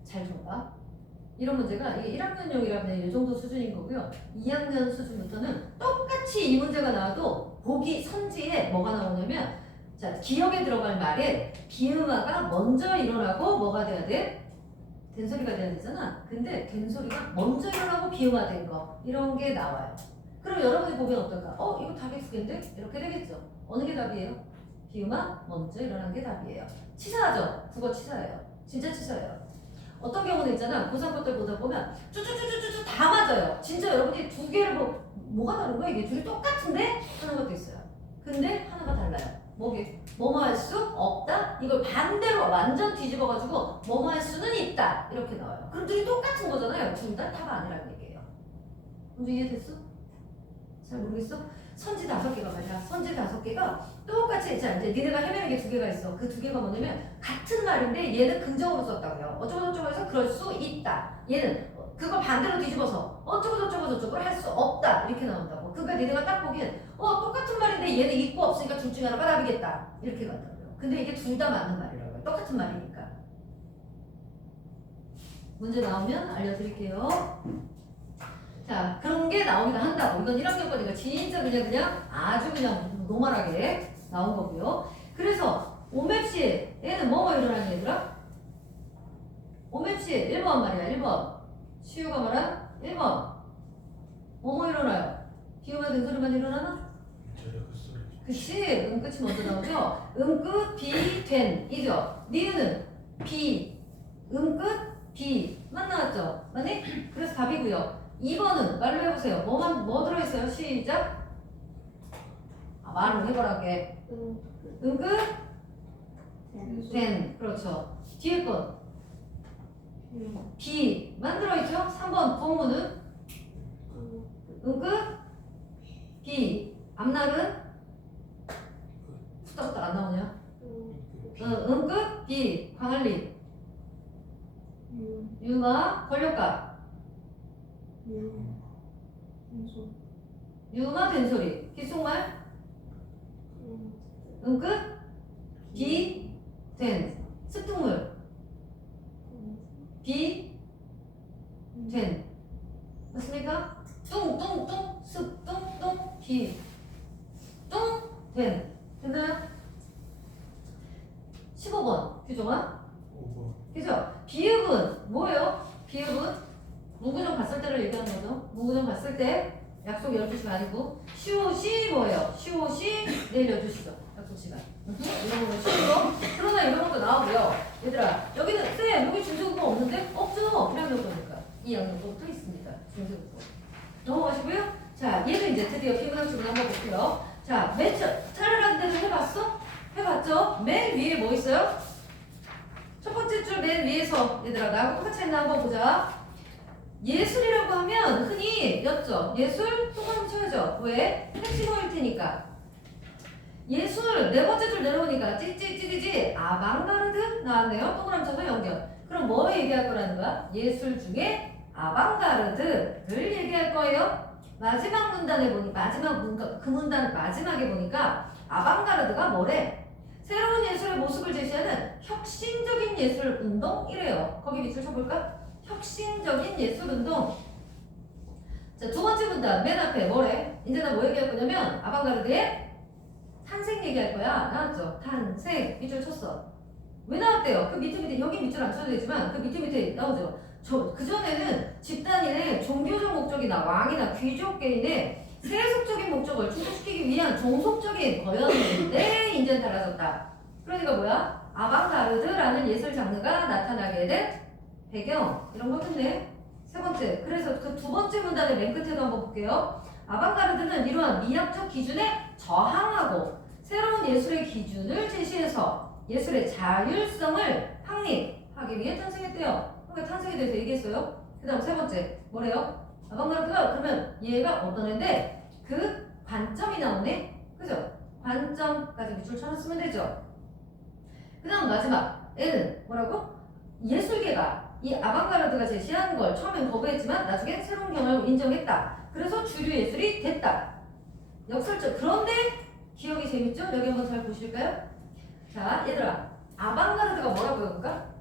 잘 줘봐. 이런 문제가 이게 1학년용이라면 이 정도 수준인 거고요. 2학년 수준부터는 똑같이 이 문제가 나와도 보기 선지에 뭐가 나오냐면 자 기억에 들어갈 말에 비음화가 먼저 일어나고 뭐가 돼야 돼? 된소리가 돼야 되잖아. 근데 된소리가 먼저 일어나고 비음화된 거 이런 게 나와요. 그럼 여러분이 보면 어떨까? 이거 답이 X인데? 이렇게 되겠죠. 어느 게 답이에요? 비음화 먼저 일어난 게 답이에요. 치사하죠? 국어 치사해요. 진짜 치사해요. 어떤 경우는 있잖아. 고3 것들 보다 보면 쭈쭈쭈쭈쭈 다 맞아요. 진짜 여러분이 두 개를 뭐가 다른 거야? 이게 둘이 똑같은데? 하는 것도 있어요. 근데 하나가 달라요. 뭐뭐 할 수 없다? 이걸 반대로 완전 뒤집어가지고 뭐뭐 할 수는 있다. 이렇게 나와요. 그럼 둘이 똑같은 거잖아요. 둘 다 답 아니라는 얘기예요. 먼저 이해됐어? 잘 모르겠어? 선지 5개가 말이야. 선지 5개가 똑같이 자 이제 니네가 헤매는 게 2개가 있어. 그 2개가 뭐냐면 같은 말인데 얘는 긍정으로 썼다고요. 어쩌고저쩌고 해서 그럴 수 있다. 얘는 그걸 반대로 뒤집어서 어쩌고저쩌고 할 수 없다. 이렇게 나온다고. 그러니까 니네가 딱 보기엔 똑같은 말인데 얘는 있고 없으니까 둘 중에 하나가 답이겠다. 이렇게 간다고요. 근데 이게 둘 다 맞는 말이라고요. 똑같은 말이니까. 문제 나오면 알려드릴게요. 자 그런 게 나오기도 한다고. 이건 1학년 거니까 진짜 그냥 아주 그냥 노멀하게 나온 거고요. 그래서 오맵시에는 뭐가 일어나는 얘들아? 오맵시 1번 말이야. 1번 시우가 말한 1번 뭐뭐 일어나요? 비음화 된소리만 일어나나? 그치 음끝이 먼저 나오죠. 음끝 비된 이죠. 니은은 비 음끝 비만 나왔죠. 맞니? 그래서 답이고요. 2번은 말로 해보세요. 뭐 들어있어요? 시작. 말로 해보라게. 응급 된. 그렇죠. 뒤에 건 B만 들어있죠? 3번 보문은 응급 B. 앞날은 후딱후딱 안 나오냐? 응급 B. 광안리. 유마 권력가. 유마 된소리. 귓속말 응급 B. 된. 습득물 B. 된. 맞습니까? 뚱뚱뚱 습뚱뚱 B. 뚱 된. 됐나요? 15번 규정아. 5번. 그죠? 비읍은 뭐예요? 비읍은 문구점 갔을 때를 얘기하는 거죠. 문구점 갔을 때 약속 12시가 아니고 시옷이 뭐예요? 시옷이 내일 12시죠. 약속 시간. 이런 거는 쉬워. 그러나 이런 것도 나오고요. 얘들아 여기는 쌤 여기 중세국어 없는데? 없죠. 그냥요거니까 이 양념부터 있습니다. 중세국어. 넘어가시고요. 자 얘는 이제 드디어 비문학식을 한번 볼게요. 자 맨 차례라는 데는 해봤어? 해봤죠? 맨 위에 뭐 있어요? 첫 번째 줄 맨 위에서 얘들아 나하고 똑같이 했나 한번 보자. 예술이라고 하면 흔히 였죠. 예술 똑같이 쳐야죠. 왜? 핵심어일 테니까. 예술 네 번째 줄 내려오니까 찌찌찌찌찌 아방가르드 나왔네요. 동그라미 쳐서 연결. 그럼 뭐 얘기할 거라는 거야? 예술 중에 아방가르드를 얘기할 거예요. 마지막 문단에 보니까 그 문단 마지막에 보니까 아방가르드가 뭐래? 새로운 예술의 모습을 제시하는 혁신적인 예술 운동이래요. 거기 밑줄 쳐볼까? 혁신적인 예술 운동. 자, 두 번째 문단 맨 앞에 뭐래? 이제 나 뭐 얘기할 거냐면 아방가르드의 탄생 얘기할 거야. 나왔죠? 탄생 밑줄 쳤어. 왜 나왔대요? 그 밑에 여기 밑줄 안 쳐도 되지만 그 밑에 나오죠. 그전에는 집단인의 종교적 목적이나 왕이나 귀족계인의 세속적인 목적을 충족시키기 위한 종속적인 거였는데 이제 달라졌다. 그러니까 뭐야? 아방가르드라는 예술 장르가 나타나게 된 배경 이런 거겠네. 세 번째. 그래서 그 두 번째 문단의 맨 끝에도 한번 볼게요. 아방가르드는 이러한 미학적 기준에 저항하고 새로운 예술의 기준을 제시해서 예술의 자율성을 확립하기 위해 탄생했대요. 그러니까 탄생에 대해서 얘기했어요. 그 다음 세 번째 뭐래요? 아방가르드가 그러면 얘가 어떤 애인데 그 관점이 나오네. 그죠? 관점까지 밑줄 쳐놨으면 되죠. 그 다음 마지막 애는 뭐라고? 예술계가 이 아방가르드가 제시한 걸 처음엔 거부했지만 나중에 새로운 경험을 인정했다. 그래서 주류 예술이 됐다. 역설적. 그런데 기억이 재밌죠? 여기 한번 잘 보실까요? 자 얘들아 아방가르드가 뭐라고 해볼까?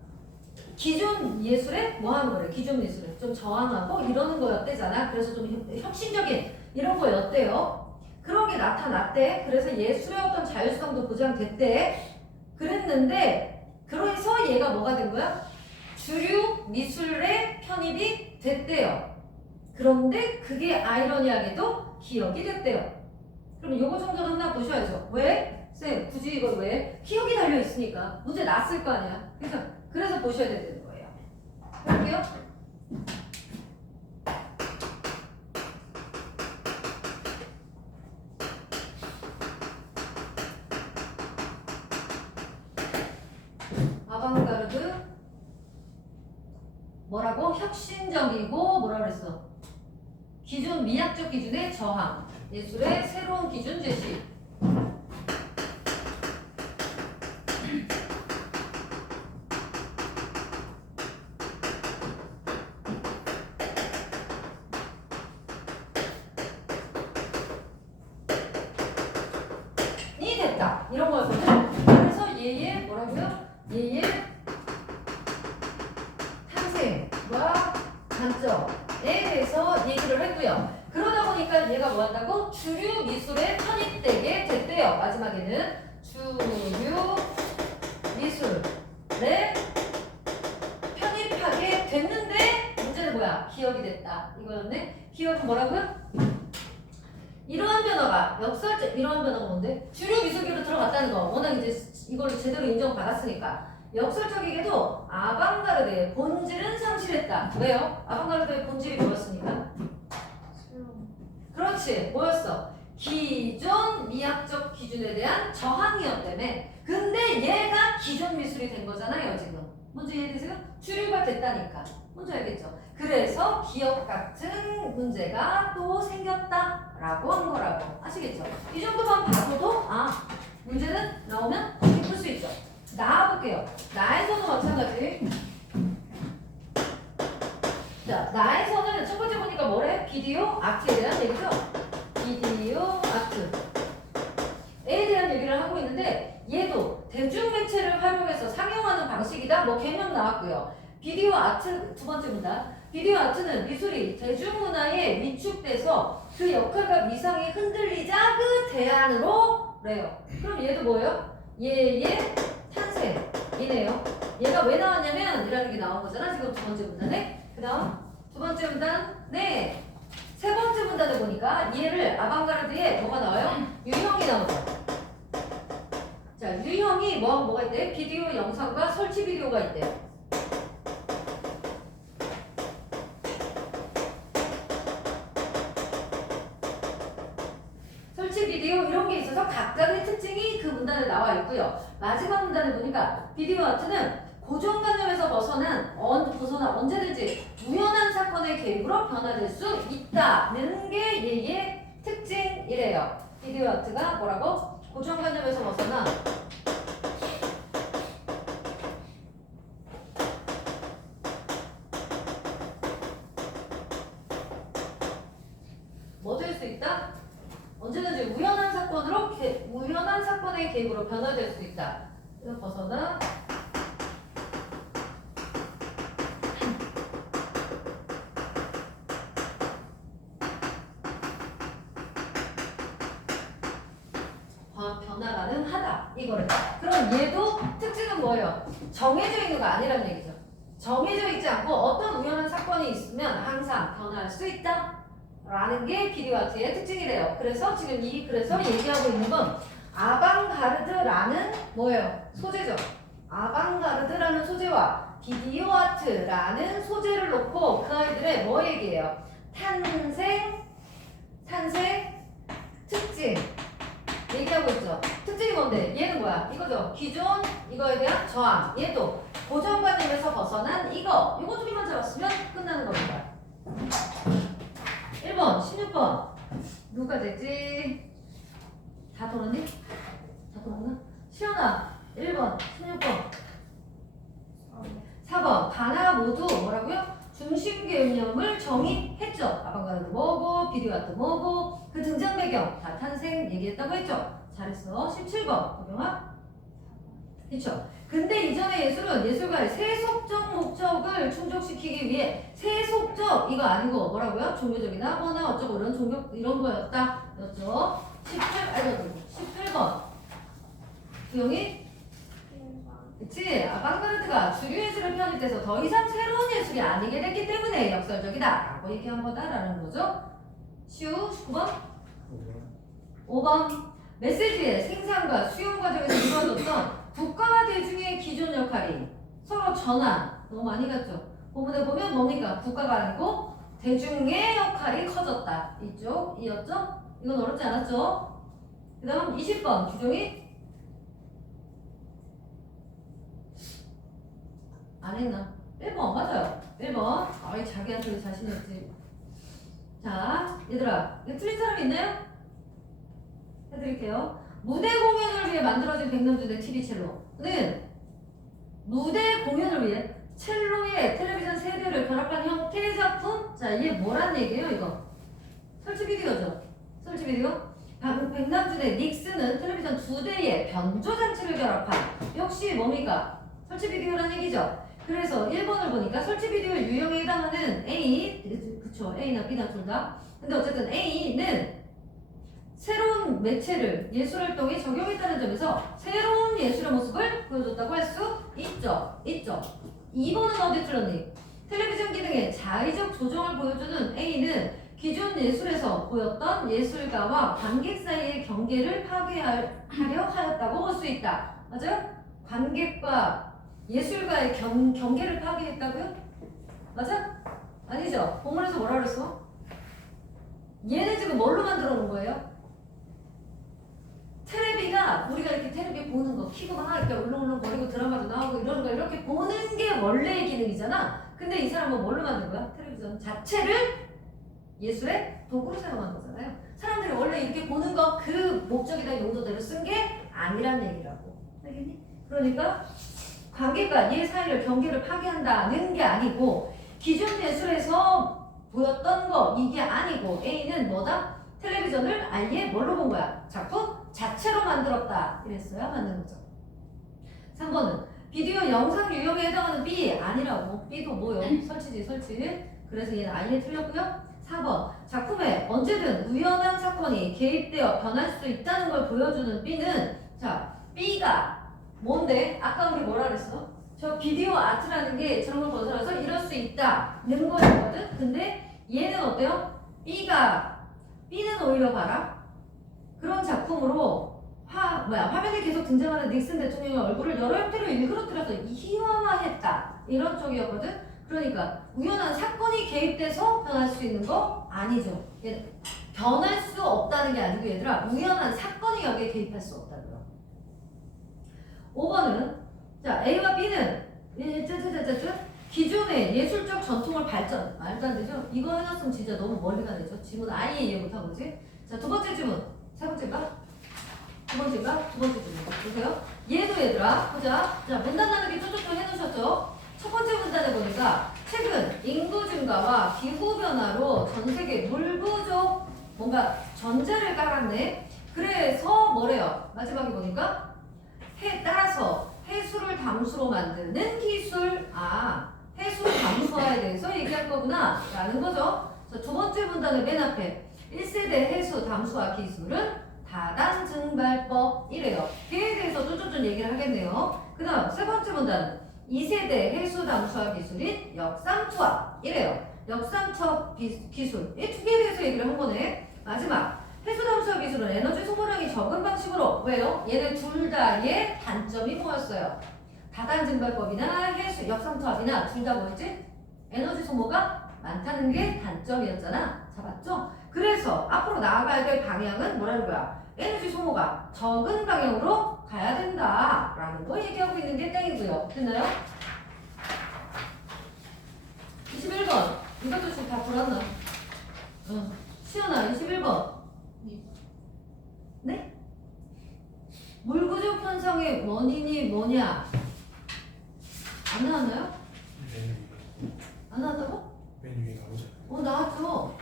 기존 예술에 뭐 하는 거래? 기존 예술에 좀 저항하고 이러는 거였대잖아. 그래서 좀 혁신적인 이런 거였대요. 그런 게 나타났대. 그래서 예술의 어떤 자율성도 보장됐대. 그랬는데 그래서 얘가 뭐가 된 거야? 주류 미술에 편입이 됐대요. 그런데 그게 아이러니하게도 기억이 됐대요. 그럼 요거 정도는 하나 보셔야죠. 왜? 쌤 굳이 이걸 왜? 기억이 달려있으니까 문제 났을 거 아니야. 그래서 보셔야 되는 거예요. 볼게요. 아방가르드 뭐라고? 혁신적이고 뭐라 그랬어? 기존 미학적 기준의 저항, 예술의 새로운 기준 제시. 이 됐다. 이런 거였거든. 그래서 얘의 뭐라고요? 얘의 탄생과 관점에 대해서 얘기를 했고요. 그러다 보니까 얘가 뭐 한다고? 주류 미술에 편입되게 됐대요. 마지막에는 주류 미술에 편입하게 됐는데 문제는 뭐야? 기억이 됐다. 이거였네. 기억은 뭐라고요? 이러한 변화가 역설적 이러한 변화가 뭔데? 주류 미술계로 들어갔다는 거. 워낙 이제 이걸 제대로 인정받았으니까 역설적이게도 아방가르드의 본질은 상실했다. 왜요? 아방가르드의 본질이 뭐였습니까? 그렇지, 뭐였어? 기존 미학적 기준에 대한 저항이었다며. 근데 얘가 기존 미술이 된 거잖아요, 지금. 먼저 이해되세요? 주류가 됐다니까. 먼저 알겠죠? 그래서 기억 같은 문제가 또 생겼다라고 한 거라고. 아시겠죠? 이 정도만 봐도 문제는 나오면 풀 수 있죠. 나와볼게요. 나에서도 마찬가지. 자, 나에서는 첫 번째 보니까 뭐래? 비디오 아트에 대한 얘기죠. 비디오 아트에 대한 얘기를 하고 있는데 얘도 대중매체를 활용해서 상영하는 방식이다. 뭐 개념 나왔고요. 비디오 아트 두 번째 문다. 비디오 아트는 미술이 대중문화에 위축돼서 그 역할과 위상이 흔들리자 그 대안으로 래요. 그럼 얘도 뭐예요? 얘의 탄생이네요. 얘가 왜 나왔냐면 이라는 게 나온 거잖아. 지금 두 번째 문단에. 그 다음 두 번째 문단 네. 세 번째 문단에 보니까 얘를 아방가르드에 뭐가 나와요? 유형이 나오죠. 자, 유형이 뭐가 있대? 비디오 영상과 설치 비디오가 있대요. 설치 비디오 이런 게 있어서 각각의 특징이 그 문단에 나와 있고요. 마지막 문단에 보니까 비디오 아트는 고정관념에서 벗어나 언제든지 우연한 사건의 개입으로 변화될 수 있다는 게 얘의 특징이래요. 비디오 아트가 뭐라고? 고정관념에서 벗어나 뭐 될 수 있다? 언제든지 우연한 사건의 개입으로 변화될 수 있다. 그래서 벗어나 변화 가능하다. 이거를. 그럼 얘도 특징은 뭐예요? 정해져 있는 거 아니라는 얘기죠. 정해져 있지 않고 어떤 우연한 사건이 있으면 항상 변화할 수 있다. 라는 게 비디오 아트의 특징이래요. 그래서 지금 그래서 얘기하고 있는 건 아방가르드라는 뭐예요? 소재죠. 아방가르드라는 소재와 비디오 아트라는 소재를 놓고 그 아이들의 뭐 얘기해요? 탄생, 특징 얘기하고 있죠. 특징이 뭔데? 얘는 뭐야? 이거죠. 기존 이거에 대한 저항. 얘도 고정관념에서 벗어난 이거 두 개만 잡았으면 끝나는 겁니다. 1번, 16번 누가 되지? 다 돌았니? 다 돌았나? 시연아 1번, 16번 4번 가나 모두 뭐라고요? 중심 개념을 정의했죠. 아방가르드 뭐고 비디오 아트 뭐고 그 등장 배경 다 탄생 얘기했다고 했죠. 잘했어. 17번 고경아 그쵸. 근데 이전의 예술은 예술가의 세속적 목적을 충족시키기 위해 세속적 이거 아니고 뭐라고요? 종교적이나 뭐나 어쩌고 이런 종교 이런 거였다 였죠. 17번 구영이 그치? 아방가르드가 주류 예술을 편입돼서 더 이상 새로운 예술이 아니게 됐기 때문에 역설적이다 라고 얘기한 거다라는 거죠. 시우 19번 5번 메시지의 생산과 수용 과정에서 이루어졌던 국가와 대중의 기존 역할이 서로 전환 너무 많이 갔죠. 부분에 보면 뭡니까? 국가가 아니고 대중의 역할이 커졌다. 이쪽 이었죠? 이건 어렵지 않았죠? 그 다음 20번 규정이 안 했나? 1번 맞아요. 1번 아이 자기한테 자신 있지. 자 얘들아 이거 틀린 사람 있나요? 해드릴게요. 무대 공연을 위해 만들어진 백남준의 TV 첼로는 무대 공연을 위해 첼로의 텔레비전 세대를 결합한 형태의 작품. 자 이게 뭐란 얘기예요 이거? 설치 비디오죠. 설치 비디오. 백남준의 닉스는 텔레비전 2대의 변조 장치를 결합한 역시 뭡니까? 설치 비디오란 얘기죠. 그래서 1번을 보니까 설치 비디오 유형에 해당하는 A 그쵸 A나 B나 둘 다. 근데 어쨌든 A는 새로운 매체를 예술활동에 적용했다는 점에서 새로운 예술의 모습을 보여줬다고 할 수 있죠. 2번은 어디 틀렸니? 텔레비전 기능의 자의적 조정을 보여주는 A는 기존 예술에서 보였던 예술가와 관객 사이의 경계를 파괴하려 하였다고 볼 수 있다. 맞아요? 관객과 예술가의 경계를 파괴했다고요? 맞아? 아니죠? 본문에서 뭐라 그랬어? 얘는 지금 뭘로 만들어 놓은 거예요? 테레비가 우리가 이렇게 테레비 보는 거 키고 막 이렇게 울렁울렁거리고 드라마도 나오고 이러는 거 이렇게 보는 게 원래의 기능이잖아. 근데 이 사람은 뭘로 만든 거야? 텔레비전 자체를 예술의 도구로 사용한 거잖아요. 사람들이 원래 이렇게 보는 거 그 목적이나 용도대로 쓴 게 아니란 얘기라고. 알겠니? 그러니까 관계가 얘 사이를 경계를 파괴한다는 게 아니고 기존 예술에서 보였던 거 이게 아니고 A는 뭐다? 텔레비전을 아예 뭘로 본 거야? 작품 자체로 만들었다. 이랬어야 맞는 거죠. 3번은 비디오 영상 유형에 해당하는 B 아니라고. B도 뭐요? 설치지 설치. 그래서 얘는 아예 틀렸고요. 4번 작품에 언제든 우연한 사건이 개입되어 변할 수 있다는 걸 보여주는 B는 자 B가 뭔데? 아까 우리 뭐라 그랬어? 저 비디오 아트라는 게 저런 걸 벗어나서 이럴 수 있다는 거였거든? 근데 얘는 어때요? B는 오히려 봐라 그런 작품으로 화면에 계속 등장하는 닉슨 대통령의 얼굴을 여러 형태로 일그러뜨려서 희화화했다 이런 쪽이었거든? 그러니까 우연한 사건이 개입돼서 변할 수 있는 거 아니죠. 변할 수 없다는 게 아니고 얘들아 우연한 사건이 여기에 개입할 수 없다고요. 5번은 자 A와 B는 기존의 예술적 전통을 발전 말도 안 되죠? 이거 해놨으면 진짜 너무 멀리 가네죠. 지문 아예 이해 못한 거지. 자 두 번째 질문 세 번째인가? 두 번째인가? 두 번째 질문 보세요. 얘도 얘들아 보자. 자 문단 나누기 쪼쪼쪼 해놓으셨죠? 첫 번째 문단에 보니까 최근 인구 증가와 기후 변화로 전 세계 물 부족 뭔가 전제를 깔았네. 그래서 뭐래요? 마지막에 보니까 따라서 해수를 담수로 만드는 기술 해수 담수화에 대해서 얘기할 거구나 라는 거죠. 자, 두 번째 문단의 맨 앞에 1세대 해수 담수화 기술은 다단 증발법이래요. 걔에 대해서 쫀쫀쫀 얘기를 하겠네요. 그 다음 세 번째 문단은 2세대 해수 담수화 기술인 역삼투압 이래요. 역삼투압 기술 이 두 개에 대해서 얘기를 한 거네. 마지막 해수 담수화 기술은 에너지 소모량이 적은 방식으로 왜요? 얘네 둘 다의 단점이 뭐였어요? 다단 증발법이나 해수 역삼투압이나 둘 다 뭐였지? 에너지 소모가 많다는 게 단점이었잖아. 잡았죠? 그래서 앞으로 나아가야 될 방향은 뭐라는 거야? 에너지 소모가 적은 방향으로 가야 된다라는 거 얘기하고 있는 게 땡이고요. 됐나요? 21번 이것도 지금 다 풀었나? 응. 시연아 21번 네? 물 부족 현상의 원인이 뭐냐? 안 나왔나요? 안 나왔다고? 맨 위에 나오죠. 나왔죠.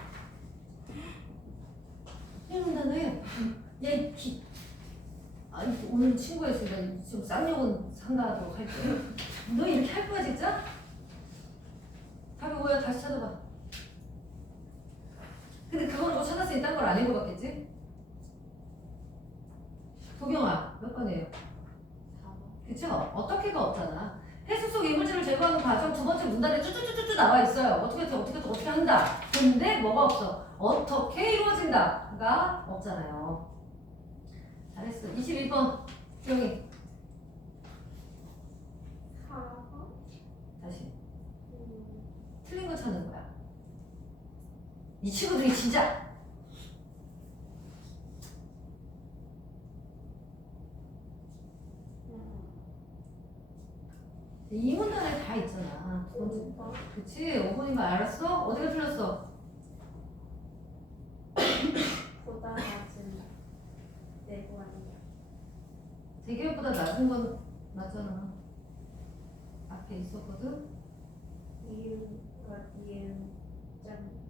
해운다네. 얘 아니 오늘 친구가 있으니까 좀 쌍욕은 상가하도록 할게. 너 이렇게 할 거야 진짜? 답이 뭐야? 다시 찾아봐. 근데 그거는 뭐 찾았으니 딴 걸 안 읽어봤겠지? 도경아 몇 번이에요? 4번. 그쵸? 어떻게가 없잖아. 해수 속 이물질을 제거하는 과정 두 번째 문단에 쭈쭈쭈쭈 나와 있어요. 어떻게 한다. 근데 뭐가 없어? 어떻게 이루어진다가 없잖아요. 잘했어. 22번 수영이 4번. 다시 틀린 거 찾는 거야. 이 친구들이 진짜 이 문단에 다 있잖아. 두 번째. 5번. 그치? 5번인 거 알았어? 어디가 틀렸어? 보다 낮은 내부 아니야. 대기업보다 낮은 건 맞잖아. 앞에 있었거든? 이유가 이은 점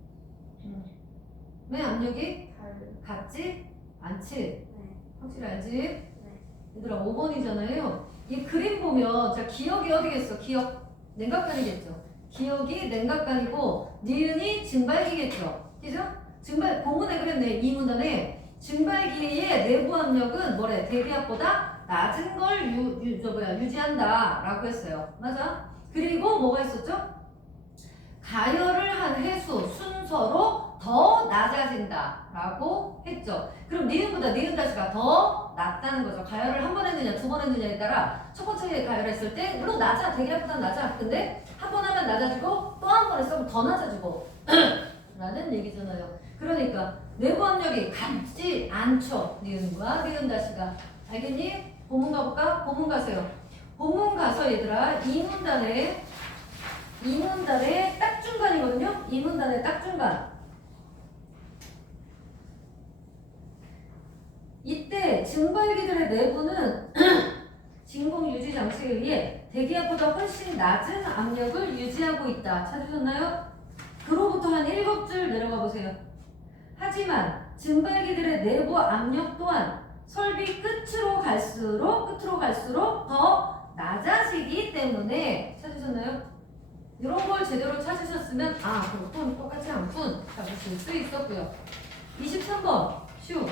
맨 앞력이 달. 같지? 않지? 네. 확실히 알지? 네. 얘들아 5번이잖아요. 이 그림 보면 자 기억이 어디겠어? 기억 냉각관이겠죠. 기억이 냉각관이고 니은이 증발기겠죠. 그죠? 본문에 그랬네. 이 문단에 증발기의 내부 압력은 뭐래? 대기압보다 낮은 걸 유지한다 라고 했어요. 맞아? 그리고 뭐가 있었죠? 가열을 한 해수 순서로 더 낮아진다라고 했죠. 그럼 니은보다 니은 다시가 더 낮다는 거죠. 가열을 한 번 했느냐 두 번 했느냐에 따라 첫 번째 가열했을 때 물론 낮아. 대기압보다 낮아. 근데 한 번 하면 낮아지고 또 한 번 했으면 더 낮아지고 라는 얘기잖아요. 그러니까 내부 압력이 같지 않죠. 니은과 니은 다시가. 알겠니? 본문 가볼까? 본문 가세요. 본문 가서 얘들아 이문단의 딱 중간이거든요. 이문단의 딱 중간. 이때 증발기들의 내부는 진공 유지 장치에 의해 대기압보다 훨씬 낮은 압력을 유지하고 있다. 찾으셨나요? 그로부터 한 7줄 내려가 보세요. 하지만 증발기들의 내부 압력 또한 설비 끝으로 갈수록 더 낮아지기 때문에 찾으셨나요? 이런 걸 제대로 찾으셨으면 그렇군 똑같지 않군 잡으실 수 있었고요. 23번 슈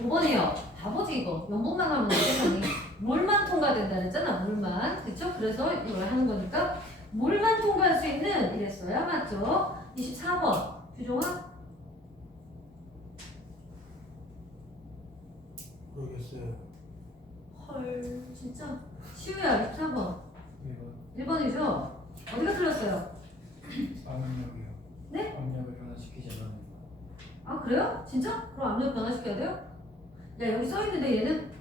5번이요. 바보지 이거. 연봉만 하면 어떡하니. 물만 통과된다 그랬잖아. 물만. 그쵸? 그래서 이걸 하는 거니까 물만 통과할 수 있는 이랬어요. 맞죠? 24번 규종아 모르겠어요. 헐 진짜 시우야 23번 1번 1번이죠? 어디가 틀렸어요? 압력이요. 네? 압력을 변화시키지 않는 거. 아 그래요? 진짜? 그럼 압력 변화시켜야 돼요? 야 여기 써있는데 얘는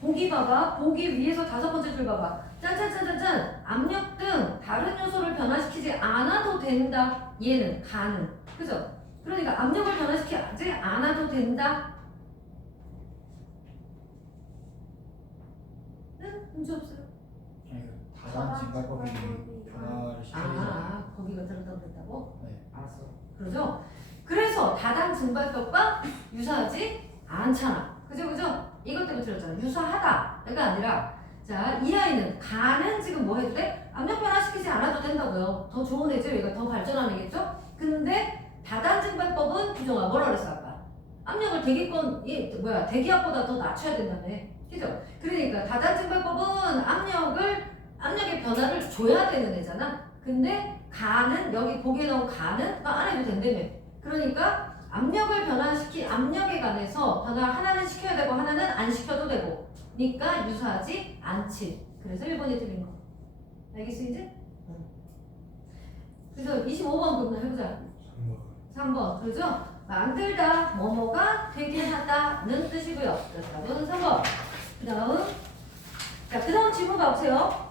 보기 봐봐. 보기 위에서 5번째 줄 봐봐. 짠짠짠짠짠 압력 등 다른 요소를 변화시키지 않아도 된다. 얘는 가능. 그죠? 그러니까 압력을 변화시키지 않아도 된다. 응? 문제 없어요. 아니 다단 증발법이 변화를 시키지 않는 거기가 들었다고 그랬다고? 네. 알았어. 그러죠? 그래서 다당 증발법과 유사하지 않잖아. 그죠? 이것 때문에 들었잖아. 유사하다가 아니라 자, 이 아이는 가는 지금 뭐 해도 돼? 압력 변화시키지 않아도 된다고요. 더 좋은 애죠. 얘가 더 발전하는 애겠죠? 근데 다단 증발법은 규정아 뭐라 그랬어 아까? 압력을 대기압보다 더 낮춰야 된다며. 그죠? 그러니까 다단 증발법은 압력의 변화를 줘야 되는 애잖아. 근데 가는 여기 보기에 나온 가는 안 해도 된다며. 그러니까 압력에 관해서 변화 하나는 시켜야 되고 하나는 안 시켜도 되고 니까 유사하지 않지. 그래서 1번이 틀린 거. 알겠어 이제? 그래서 25번 그럼 해보자. 3번 그러죠? 만들다 뭐뭐가 되게 하다는 뜻이고요. 그래서 답은 3번. 그 다음 질문 봐보세요.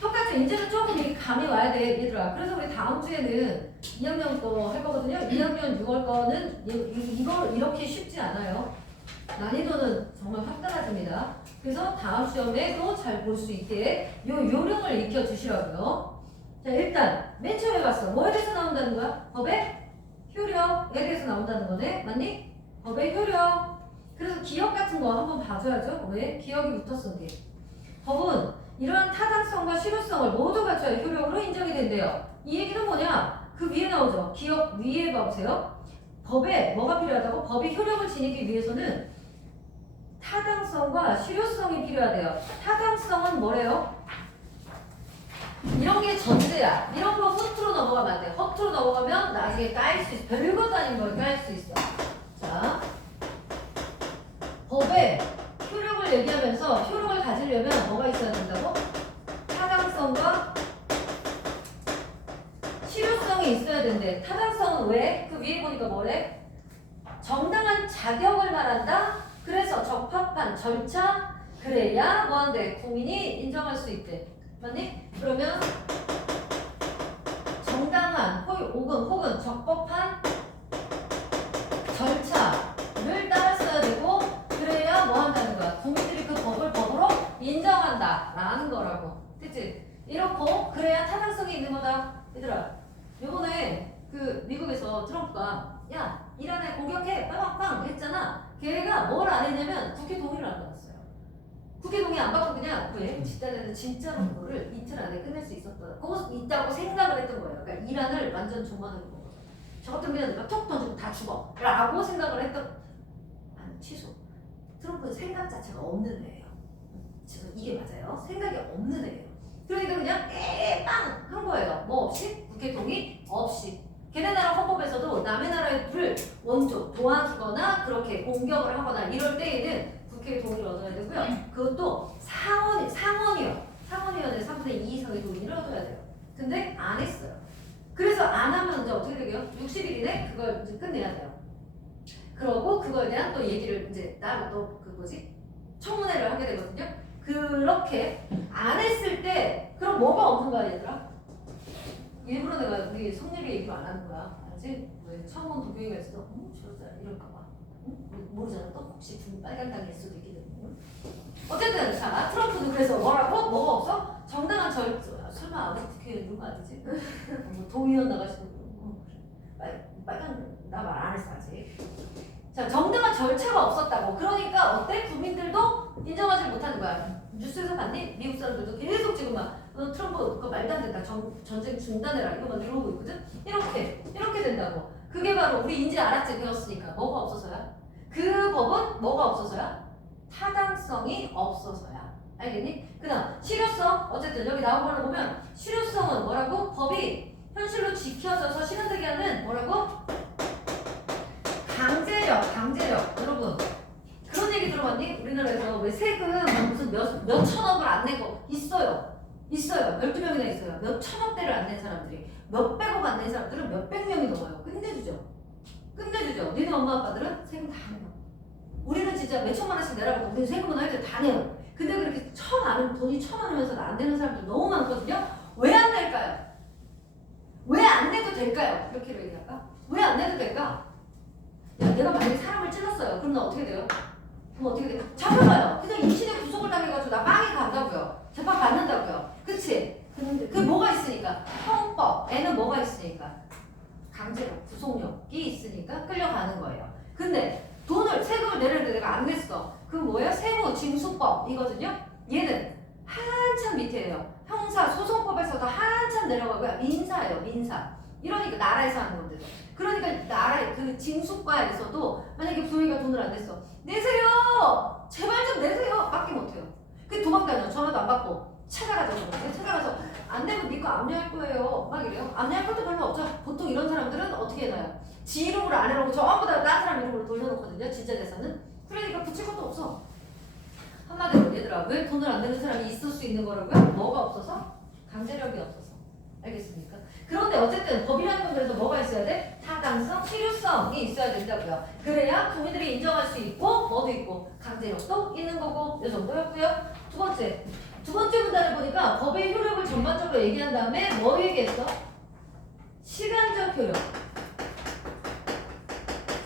똑같죠? 이제는 조금 이게 감이 와야 돼 얘들아. 그래서 우리 다음 주에는 2학년 거 할 거거든요. 2학년 6월 거는 이거 이렇게 쉽지 않아요. 난이도는 정말 확 떨어집니다. 그래서 다음 시험에도 잘 볼 수 있게 요령을 익혀 주시라고요. 자 일단 맨 처음에 봤어. 뭐에 대해서 나온다는 거야? 법의 효력에 대해서 나온다는 거네. 맞니? 법의 효력. 그래서 기억 같은 거 한번 봐줘야죠. 왜? 기억이 붙었어. 법은 이러한 타당성과 실효성을 모두 갖춰야 효력으로 인정이 된대요. 이 얘기는 뭐냐? 그 위에 나오죠. 기억 위에 봐보세요. 법에 뭐가 필요하다고? 법이 효력을 지니기 위해서는 타당성과 실효성이 필요하대요. 타당성은 뭐래요? 이런 게 전제야. 이런 거 허투루 넘어가면 안 돼. 허투루 넘어가면 나중에 까일 수 있어. 별것도 아닌 걸 까일 수 있어. 자, 법에 효력을 얘기하면서 효력을 가지려면 뭐가 있어야 된다고? 타당성과 실효성이 있어야 된대. 타당성은 왜? 그 위에 보니까 뭐래? 정당한 자격을 말한다. 그래서 적합한 절차 그래야 뭐한대? 국민이 인정할 수 있대. 맞니? 그러면 정당한 혹은 적법한 절차를 따랐어야 되고 그래야 뭐 한다는 거야? 국민들이 그 법을 법으로 인정한다 라는 거라고. 그치? 이렇고 그래야 타당성이 있는 거다. 얘들아 요번에 그 미국에서 트럼프가 야 이란에 공격해 빵빵빵 했잖아. 걔가 뭘 안 했냐면 국회 동의를 안 받았어요. 국회 동의 안 받고 그냥 왜? 집단에는 진짜로 그거를 이틀 안에 끝낼 수 있다고 생각을 했던 거예요. 그러니까 이란을 완전 종말하는 거. 저 같은 경우는 내가 톡 던지고 다 죽어 라고 생각을 했던. 아니 취소. 트럼프는 생각 자체가 없는 애예요. 지금 이게 맞아요. 생각이 없는 애예요. 그러니까 그냥 빵 한 거예요. 뭐 없이? 국회 동의 없이. 걔네 나라 헌법에서도 남의 나라의 불을 원조 도와주거나 그렇게 공격을 하거나 이럴 때에는 국회의 동의를 얻어야 되고요. 그것도 상원의원의 3분의 2 이상의 동의를 얻어야 돼요. 근데 안 했어요. 그래서 안 하면 이제 어떻게 되게요? 60일 이내 그걸 이제 끝내야 돼요. 그러고 그거에 대한 또 얘기를 이제 따로 또 그 뭐지? 청문회를 하게 되거든요. 그렇게 안 했을 때 그럼 뭐가 없는 거야 얘들아? 일부러 내가 우리 성렬이 얘기도 안 하는 거야. 알지? 왜 처음 온 도경이가 있어? 저러자 이럴까 봐. 모르잖아. 또 혹시 빨간 땅일 수도 있기 때문에. 어쨌든 자 트럼프도 그래서 뭐라고? 뭐가 없어? 정당한 설마 아버지 국회에 이런 거 아니지? 뭐 도의원 나가시고 빨간 나 말 안 했어 아직. 자 정당한 절차가 없었다고. 그러니까 어때? 국민들도 인정하지 못하는 거야. 뉴스에서 봤니? 미국 사람들도 계속 지금 막 트럼프 그거 말도 안 된다. 전쟁 중단해라 이거만 이러고 있거든. 이렇게 된다고. 그게 바로 우리 인지 알았지 배웠으니까. 뭐가 없어서야? 그 법은 뭐가 없어서야? 타당성이 없어서야. 알겠니? 그 다음 실효성. 어쨌든 여기 나온 걸로 보면 실효성은 뭐라고? 법이 현실로 지켜져서 실현되게 하는 뭐라고? 강제력. 여러분 그런 얘기 들어봤니? 우리나라에서 왜 세금 무슨 몇 천억을 안 내고 있어요. 12명이나 있어요. 몇 천억대를 안 낸 사람들이. 몇백억 안 낸 사람들은 몇백 명이 넘어요. 끝내주죠. 니네 엄마 아빠들은 세금 다 내요. 우리는 진짜 몇 천만 원씩 내라고 우리 세금은 할 때 다 내요. 근데 그렇게 돈이 1,000원이면서 안 되는 사람들 너무 많거든요. 왜 안 낼까요? 왜 안 내도 될까요? 이렇게 얘기할까? 왜 안 내도 될까? 야, 내가 만약에 사람을 찔렀어요. 그럼 나 어떻게 돼요? 그럼 어떻게 돼요? 잡혀가요. 그냥 임신에 구속을 당해가지고 나 빵에 간다고요. 재판 받는다고요. 그치? 근데 그 뭐가 있으니까? 형법에는 뭐가 있으니까? 강제력, 구속력이 있으니까 끌려가는 거예요. 근데 세금을 내려는데 내가 안 냈어. 그 뭐예요? 세무 징수법이거든요. 얘는 한참 밑에예요. 형사 소송법에서도 한참 내려가고요. 민사예요. 민사. 이러니까 나라에서 하는 건데도. 그러니까 나라의 그 징수과에서도 만약에 부모가 돈을 안 냈어. 내세요. 제발 좀 내세요. 밖에 못해요. 그 도망다녀. 전화도 안 받고 찾아가죠. 찾아가서 안 내면 니거 압류할 거예요. 막 이래요. 압류할 것도 별로 없죠. 보통 이런 사람들은 어떻게 해놔요? 지 이름으로 안 해놓고 전부 다 다른 사람 이름으로 돌려놓거든요. 진짜 재산은. 그러니까 붙일 것도 없어. 한마디로 얘들아 왜 돈을 안 내는 사람이 있을 수 있는 거라고요? 뭐가 없어서? 강제력이 없어서. 알겠습니까? 그런데 어쨌든 법이라는 건 그래서 뭐가 있어야 돼? 타당성, 실효성이 있어야 된다고요. 그래야 국민들이 인정할 수 있고 뭐도 있고 강제력도 있는 거고 이 정도였고요. 두 번째 문단을 보니까 법의 효력을 전반적으로 얘기한 다음에 뭐 얘기했어? 시간적 효력.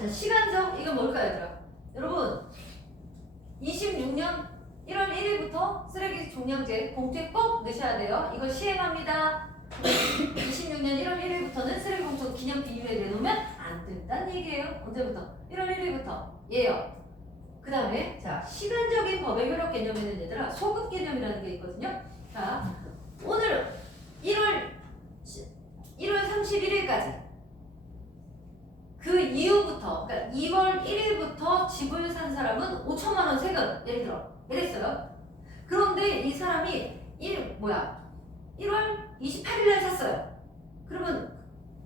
자, 시간적 이건 뭘까요, 얘들아? 여러분 26년 1월 1일부터 쓰레기 종량제 봉투에 꼭 넣으셔야 돼요. 이걸 시행합니다. 26년 1월 1일부터는 쓰레기 봉투 기념 비닐에 내놓으면 안 된다는 얘기예요. 언제부터? 1월 1일부터. 예요. 그 다음에 자 시간적인 법의 효력 개념에는 얘들아 소급 개념이라는 게 있거든요. 자 오늘 1월 31일까지 그 이후부터 그러니까 2월 1일부터 집을 산 사람은 5천만 원 세금 예를 들어 이랬어요. 그런데 이 사람이 1월 28일날 샀어요. 그러면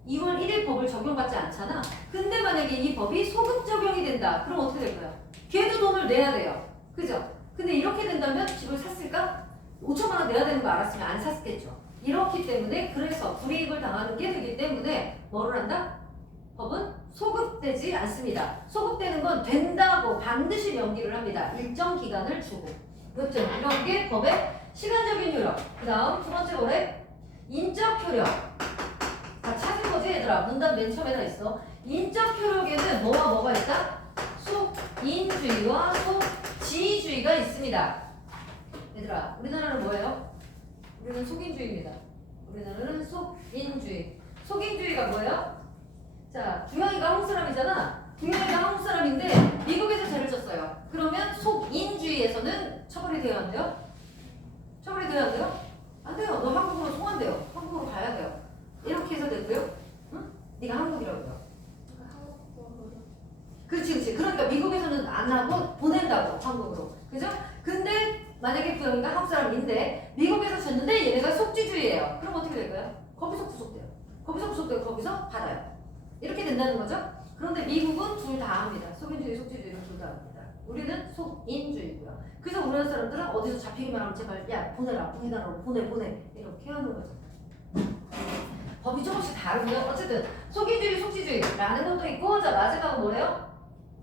2월 1일 법을 적용받지 않잖아. 근데 만약에 이 법이 소급 적용이 된다. 그럼 어떻게 될까요? 걔도 돈을 내야 돼요. 그죠? 근데 이렇게 된다면 집을 샀을까? 5천만 원 내야 되는 거 알았으면 안 샀겠죠. 이렇기 때문에 그래서 불이익을 당하는 게 되기 때문에 뭐를 한다? 법은 소급되지 않습니다. 소급되는 건 된다고 반드시 명기를 합니다. 일정 기간을 주고. 그렇죠? 이런 게 법의 시간적인 효력. 그 다음 두 번째 뭐래? 인적 효력. 다 찾은 거지 얘들아. 문단 맨 처음에 다 있어. 인적 효력에는 뭐가 있다? 속인주의와 속지주의가 있습니다. 얘들아 우리나라는 뭐예요? 우리는 속인주의입니다. 우리나라는 속인주의. 속인주의가 뭐예요? 자 두영이가 한국 사람이잖아. 두영이가 한국 사람인데 미국에서 죄를 졌어요. 그러면 속인주의에서는 처벌이 돼야 안 돼요? 처벌이 돼야 안 돼요? 안 돼요. 너 한국으로 송환돼요. 한국으로 가야 돼요. 이렇게 해서 되고요. 응? 네가 한국이라고요. 그렇지. 그러니까 미국에서는 안 하고 보낸다고 한국으로. 그죠? 근데 만약에 그 여기가 한국 사람인데 미국에서 졌는데 얘네가 속지주의예요. 그럼 어떻게 될까요? 거기서 구속돼요. 거기서 받아요. 이렇게 된다는 거죠. 그런데 미국은 둘 다 합니다. 속인주의, 속지주의는 둘 다 합니다. 우리는 속인주의고요. 그래서 우리나라 사람들은 어디서 잡히기만 하면 제발 야 보내라, 우리나라로 보내 이렇게 하는 거죠. 법이 조금씩 다르고요. 어쨌든 속인주의, 속지주의라는 것도 있고, 자 마지막은 뭐래요?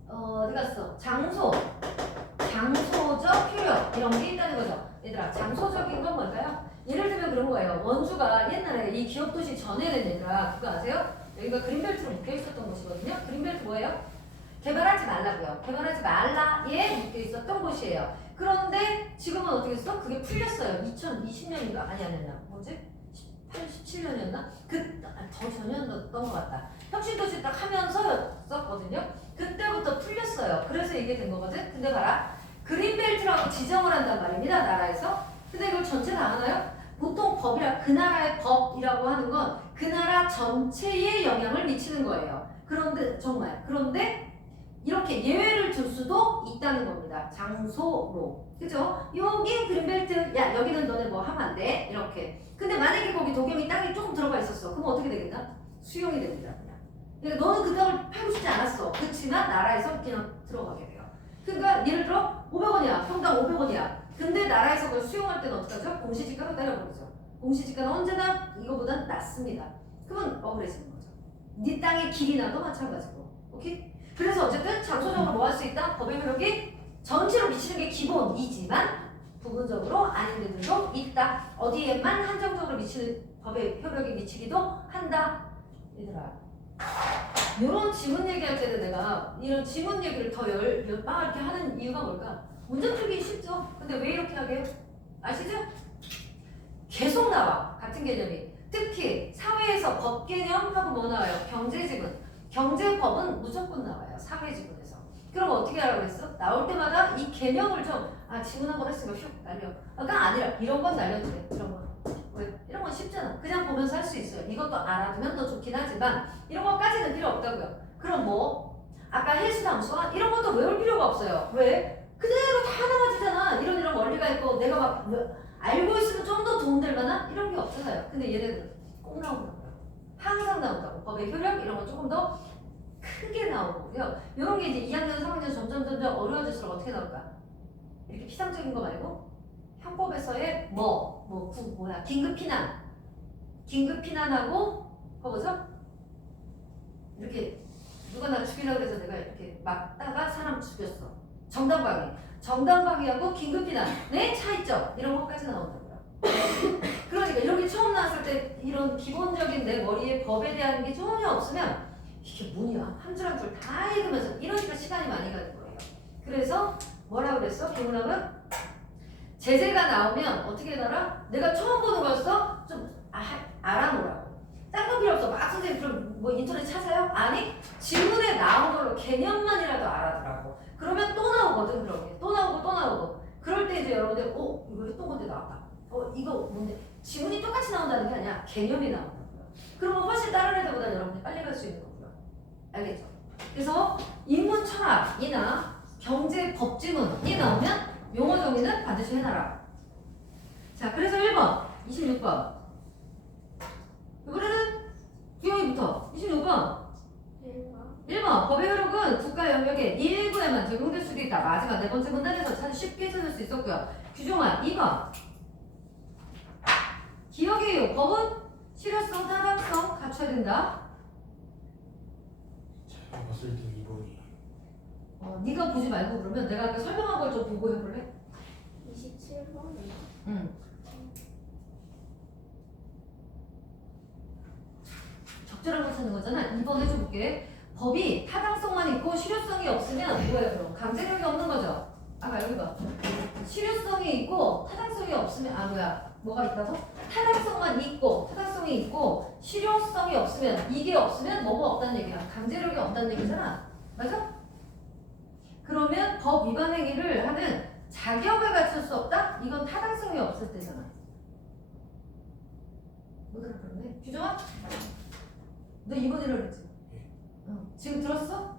어디 갔어? 장소적 효력 이런 게 있다는 거죠. 얘들아, 장소적인 건 뭘까요? 예를 들면 그런 거예요. 원주가 옛날에 이 기업도시 전에는 얘들아 그거 아세요? 여기가 그린벨트로 묶여 있었던 곳이거든요. 그린벨트 뭐예요? 개발하지 말라고요. 개발하지 말라에 묶여 있었던 곳이에요. 그런데 지금은 어떻게 했어? 그게 풀렸어요. 2020년인가? 아니 뭐지? 18, 17년이었나? 더 전이었던 것 같다. 혁신도시 딱 하면서였었거든요. 그때부터 풀렸어요. 그래서 이게 된 거거든. 근데 봐라. 그린벨트라고 지정을 한단 말입니다. 나라에서. 근데 이걸 전체 다 하나요? 보통 법이라 그 나라의 법이라고 하는 건 그 나라 전체에 영향을 미치는 거예요. 그런데 이렇게 예외를 둘 수도 있다는 겁니다. 장소로. 그죠? 여기 그린벨트, 야 여기는 너네 뭐 하면 안 돼. 이렇게. 근데 만약에 거기 도경이 땅이 조금 들어가 있었어. 그럼 어떻게 되겠나? 수용이 됩니다. 그냥. 그러니까 너는 그 땅을 팔고 싶지 않았어. 그렇지만 나라에서 그냥 들어가게 돼요. 그러니까 예를 들어 500원이야. 평당 500원이야. 근데 나라에서 그걸 수용할 때는 어떡하죠? 공시지가로 내려버리죠. 공시지가는 언제나 이거보단 낮습니다. 그러면 억울해지는 거죠. 네 땅의 길이 나도 마찬가지고. 오케이? 그래서 어쨌든 장소적으로 뭐 할 수 있다? 법의 효력이 전체로 미치는 게 기본이지만 부분적으로 아닌 데들도 있다. 어디에만 한정적으로 미치는 법의 효력이 미치기도 한다. 얘들아, 이런 지문 얘기할 때는 내가 이런 지문 얘기를 더 막 이렇게 하는 이유가 뭘까? 문장 풀기 쉽죠? 근데 왜 이렇게 하게요? 아시죠? 계속 나와. 같은 개념이. 특히 사회에서 법 개념하고 뭐 나와요? 경제지문. 경제법은 무조건 나와요. 사회지문에서. 그럼 어떻게 하라고 그랬어? 나올 때마다 이 개념을 좀 지문 한번 했으면 슉 날려. 그러니까 아니라 이런 건 날려도 돼. 이런 건. 왜? 이런 건 쉽잖아. 그냥 보면서 할 수 있어요. 이것도 알아두면 더 좋긴 하지만 이런 것까지는 필요 없다고요. 그럼 뭐? 아까 해수담수화 이런 것도 외울 필요가 없어요. 왜? 그대로 다 나와지잖아. 이런 원리가 있고 내가 막 알고 있으면 좀 더 도움될 만한 이런 게 없잖아요. 근데 얘네들은 꼭 나온다고요. 항상 나온다고. 법의 효력 이런 건 조금 더 크게 나오고요. 이런 게 이제 2학년, 3학년 점점 어려워질수록 어떻게 나올까? 이렇게 피상적인 거 말고 형법에서의 긴급 피난하고 그거죠? 이렇게 누가 나 죽이려고 해서 내가 이렇게 막다가 사람 죽였어. 정당방위하고 긴급 피난의 차이점 이런 것까지 나온다고요. 그러니까 이런 게 처음 나왔을 때 이런 기본적인 내 머리에 법에 대한 게 전혀 없으면 이게 뭐냐 한 줄 한 줄 다 읽으면서 이러니까 시간이 많이 가는 거예요. 그래서 뭐라고 그랬어? 김은학은 제재가 나오면 어떻게 해놔라? 내가 처음 보는 거였어? 좀 알아놓으라고. 딴 거 필요 없어. 막 선생님 그럼 뭐 인터넷 찾아요? 아니 지문에 나온 걸로 개념만이라도 알아두라고. 그러면 또 나오거든. 그런 게 또 나오고 그럴 때 이제 여러분들 이거 했던 건데 나왔다. 이거 뭔데? 지문이 똑같이 나온다는 게 아니라 개념이 나온다고요. 그러면 훨씬 다른 애들보다 여러분이 빨리 갈 수 있는 거고요. 알겠죠? 그래서 인문 철학이나 경제 법지문이 나오면 용어 정의는 반드시 해놔라. 자, 그래서 1번, 26번. 이번에는 기영이부터 26번. 1번, 법의 효력은 국가 영역의 일부에만 적용될 수도 있다. 마지막 네 번째 문단에서 참 쉽게 찾을 수 있었고요. 규정한 2번. 기억의 법은 실효성, 타당성 갖춰야 된다. 잘 봤을 때 2번이. 네가 보지 말고 그러면 내가 아까 설명한 걸 좀 보고 해볼래? 27번이요? 응. 적절한 걸 찾는 거잖아. 2번 해줘볼게. 법이 타당성만 있고 실효성이 없으면 뭐예요? 그럼 강제력이 없는 거죠. 아까 여기 봐. 실효성이 있고 타당성이 없으면 뭐가 있다고? 타당성이 있고 실효성이 없으면 이게 없으면 뭐가 없다는 얘기야. 강제력이 없다는 얘기잖아. 맞아? 그러면 법 위반 행위를 하는 자격을 갖출 수 없다? 이건 타당성이 없을 때잖아. 못 알아들었네. 규정아? 너 2번이라고 그랬지? 지금 들었어?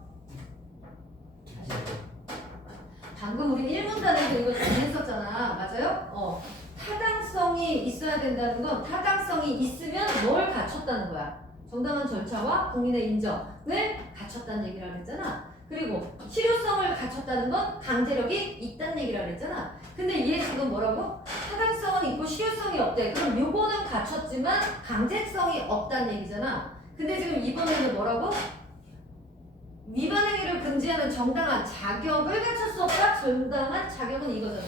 방금 우리 1문단에서 이거 정리했었잖아. 맞아요? 타당성이 있어야 된다는 건 타당성이 있으면 뭘 갖췄다는 거야? 정당한 절차와 국민의 인정을 갖췄다는 얘기를 했잖아. 그리고 실효성을 갖췄다는 건 강제력이 있다는 얘기를 했잖아. 근데 얘 지금 뭐라고? 타당성은 있고 실효성이 없대. 그럼 요거는 갖췄지만 강제성이 없다는 얘기잖아. 근데 지금 이번에는 뭐라고? 위반 행위를 금지하는 정당한 자격을 갖출 수 없다? 정당한 자격은 이거잖아.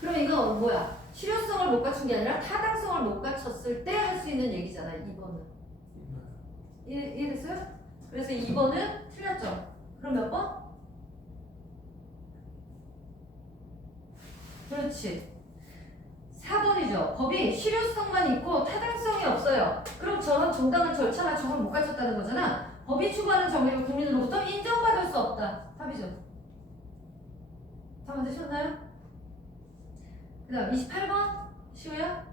그럼 이거 뭐야? 실효성을 못 갖춘 게 아니라 타당성을 못 갖췄을 때 할 수 있는 얘기잖아. 2번은. 이해됐어요? 그래서 2번은 틀렸죠. 그럼 몇 번? 그렇지. 4번이죠. 법이 실효성만 있고 타당성이 없어요. 그럼 저런 정당한 절차나 정을 못 갖췄다는 거잖아. 법이 추구하는 정의를 국민으로부터 인정받을 수 없다. 답이죠. 다 맞으셨나요? 그 다음 28번 시우야?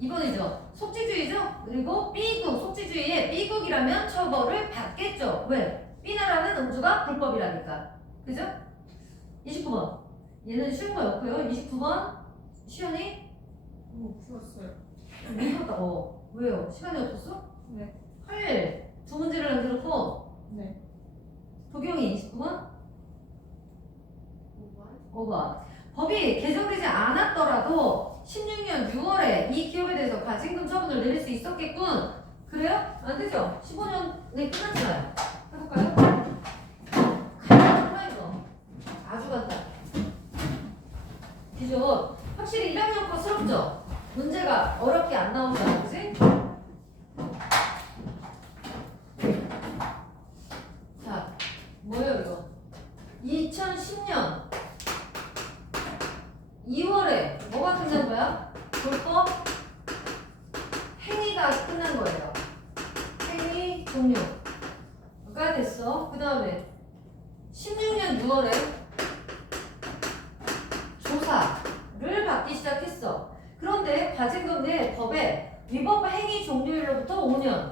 2번이죠. 속지주의죠. 그리고 B국, 속지주의에 B국이라면 처벌을 받겠죠. 왜? B나라는 음주가 불법이라니까. 그죠? 29번. 얘는 쉬운 거였고요. 29번 시연이 풀었어요. 무섭다고. 왜요? 시간이 없었어? 네. 할 두 문제를 남겨놓고 네. 도경이 29번 5번. 5번. 법이 개정되지 않았더라도 16년 6월에 이 기업에 대해서 과징금 처분을 내릴 수 있었겠군. 그래요? 안 되죠? 15년에 끝났잖아요. 해볼까요? 간단하구나 이거. 아주 간단. 기존 확실히 1학년 거스럽죠? 문제가 어렵게 안 나온다. 그지? 자, 뭐예요 이거? 2010년 2월에 뭐가 끝난 거야? 불법 행위가 끝난 거예요. 행위 종료가 됐어. 그 다음에 16년 6월에 조사를 받기 시작했어. 그런데 과징금 내 법에 위법 행위 종료일로부터 5년.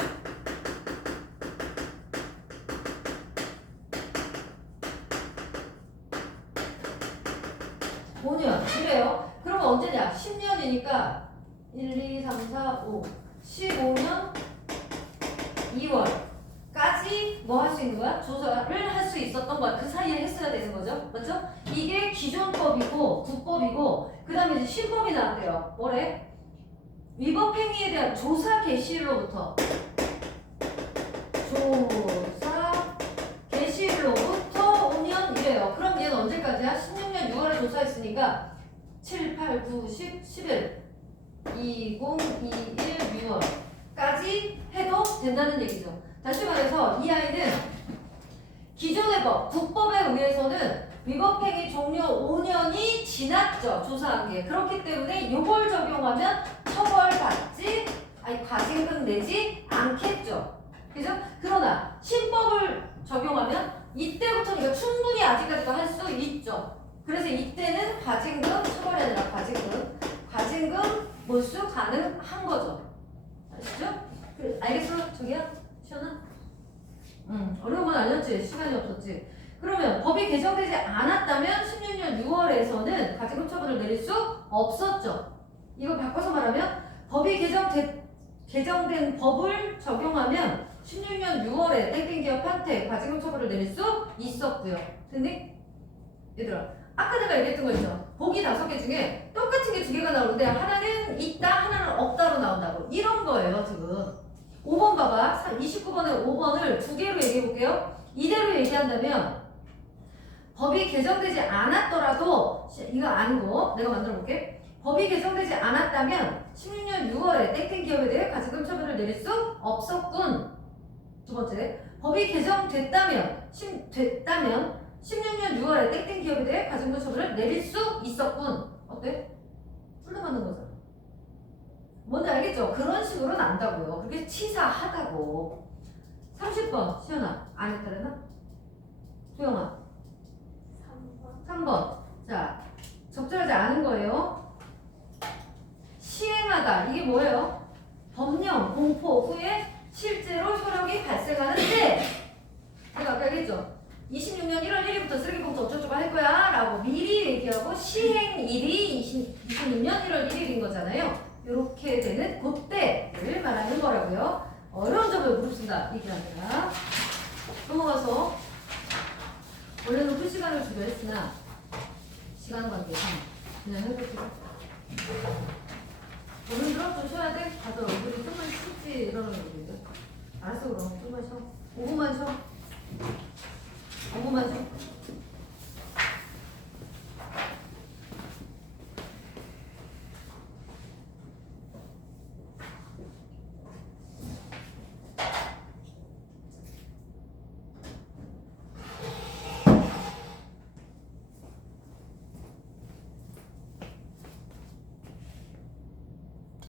그래요. 그러면 언제냐? 10년이니까 1, 2, 3, 4, 5 15년 2월까지 뭐 할 수 있는 거야? 조사를 할 수 있었던 거야. 그 사이에 했어야 되는 거죠. 맞죠? 이게 기존법이고 국법이고 그 다음에 이제 신법이 나왔대요. 뭐래? 위법 행위에 대한 조사 개시일로부터 조사 개시일로부터 5년 이래요. 그럼 얘는 언제까지야? 16년 6월에 조사했으니까 7, 8, 9, 10, 11 2021 6월까지 해도 된다는 얘기죠. 다시 말해서 이 아이는 기존의 법, 국법에 의해서는 위법행위 종료 5년이 지났죠. 조사한 게. 그렇기 때문에 이걸 적용하면 처벌받지, 과징금 내지 않겠죠. 그죠? 그러나 신법을 적용하면 이때부터 이거 충분히 아직까지도 할 수 있죠. 그래서 이때는 과징금 처벌이 아니라 과징금 몰수 가능한 거죠. 아시죠? 알겠어? 저기야? 시원아? 어려운 건 아니었지. 시간이 없었지. 그러면 법이 개정되지 않았다면 16년 6월에서는 과징금 처분을 내릴 수 없었죠. 이거 바꿔서 말하면 법이 개정된 법을 적용하면 16년 6월에 땡땡 기업한테 과징금 처분을 내릴 수 있었고요. 됐니? 얘들아, 아까 내가 얘기했던 거 있죠? 보기 5개 중에 똑같은 게 2개가 나오는데 하나는 있다, 하나는 없다로 나온다고. 이런 거예요, 지금. 5번 봐봐. 29번에 5번을 2개로 얘기해 볼게요. 이대로 얘기한다면 법이 개정되지 않았더라도 이거 아니고 내가 만들어 볼게. 법이 개정되지 않았다면 16년 6월에 땡땡 기업에 대해 과징금 처분을 내릴 수 없었군. 두 번째, 법이 개정됐다면 16년 6월에 땡땡 기업에 대해 과징금 처분을 내릴 수 있었군. 어때? 풀로 만든 거잖아. 뭔지 알겠죠? 그런 식으로 난다고요. 그게 치사하다고. 30번 시연아 안 했다 그랬나? 조영아 3번. 3번. 자, 적절하지 않은 거예요. 시행하다. 이게 뭐예요? 법령 공포 후에 실제로 효력이 발생하는데 내가 아까 얘기했죠? 26년 1월 1일부터 쓰레기봉투 어쩌고저쩌고 할 거야 라고 미리 얘기하고 시행일이 26년 1월 1일인 거잖아요. 이렇게 되는 그때를 말하는 거라고요. 어려운 점을 무릅쓴다. 이게 아니라 넘어가서 원래는 풀 시간을 주기로 했으나 시간 관계상 그냥 해볼게요. 어른들은 좀 쉬어야 돼? 다들 얼굴이 좀만 쉽지 이러는 거거든요. 알았어 그럼 좀만 쉬어. 5분만 쉬어. 5분만 쉬어.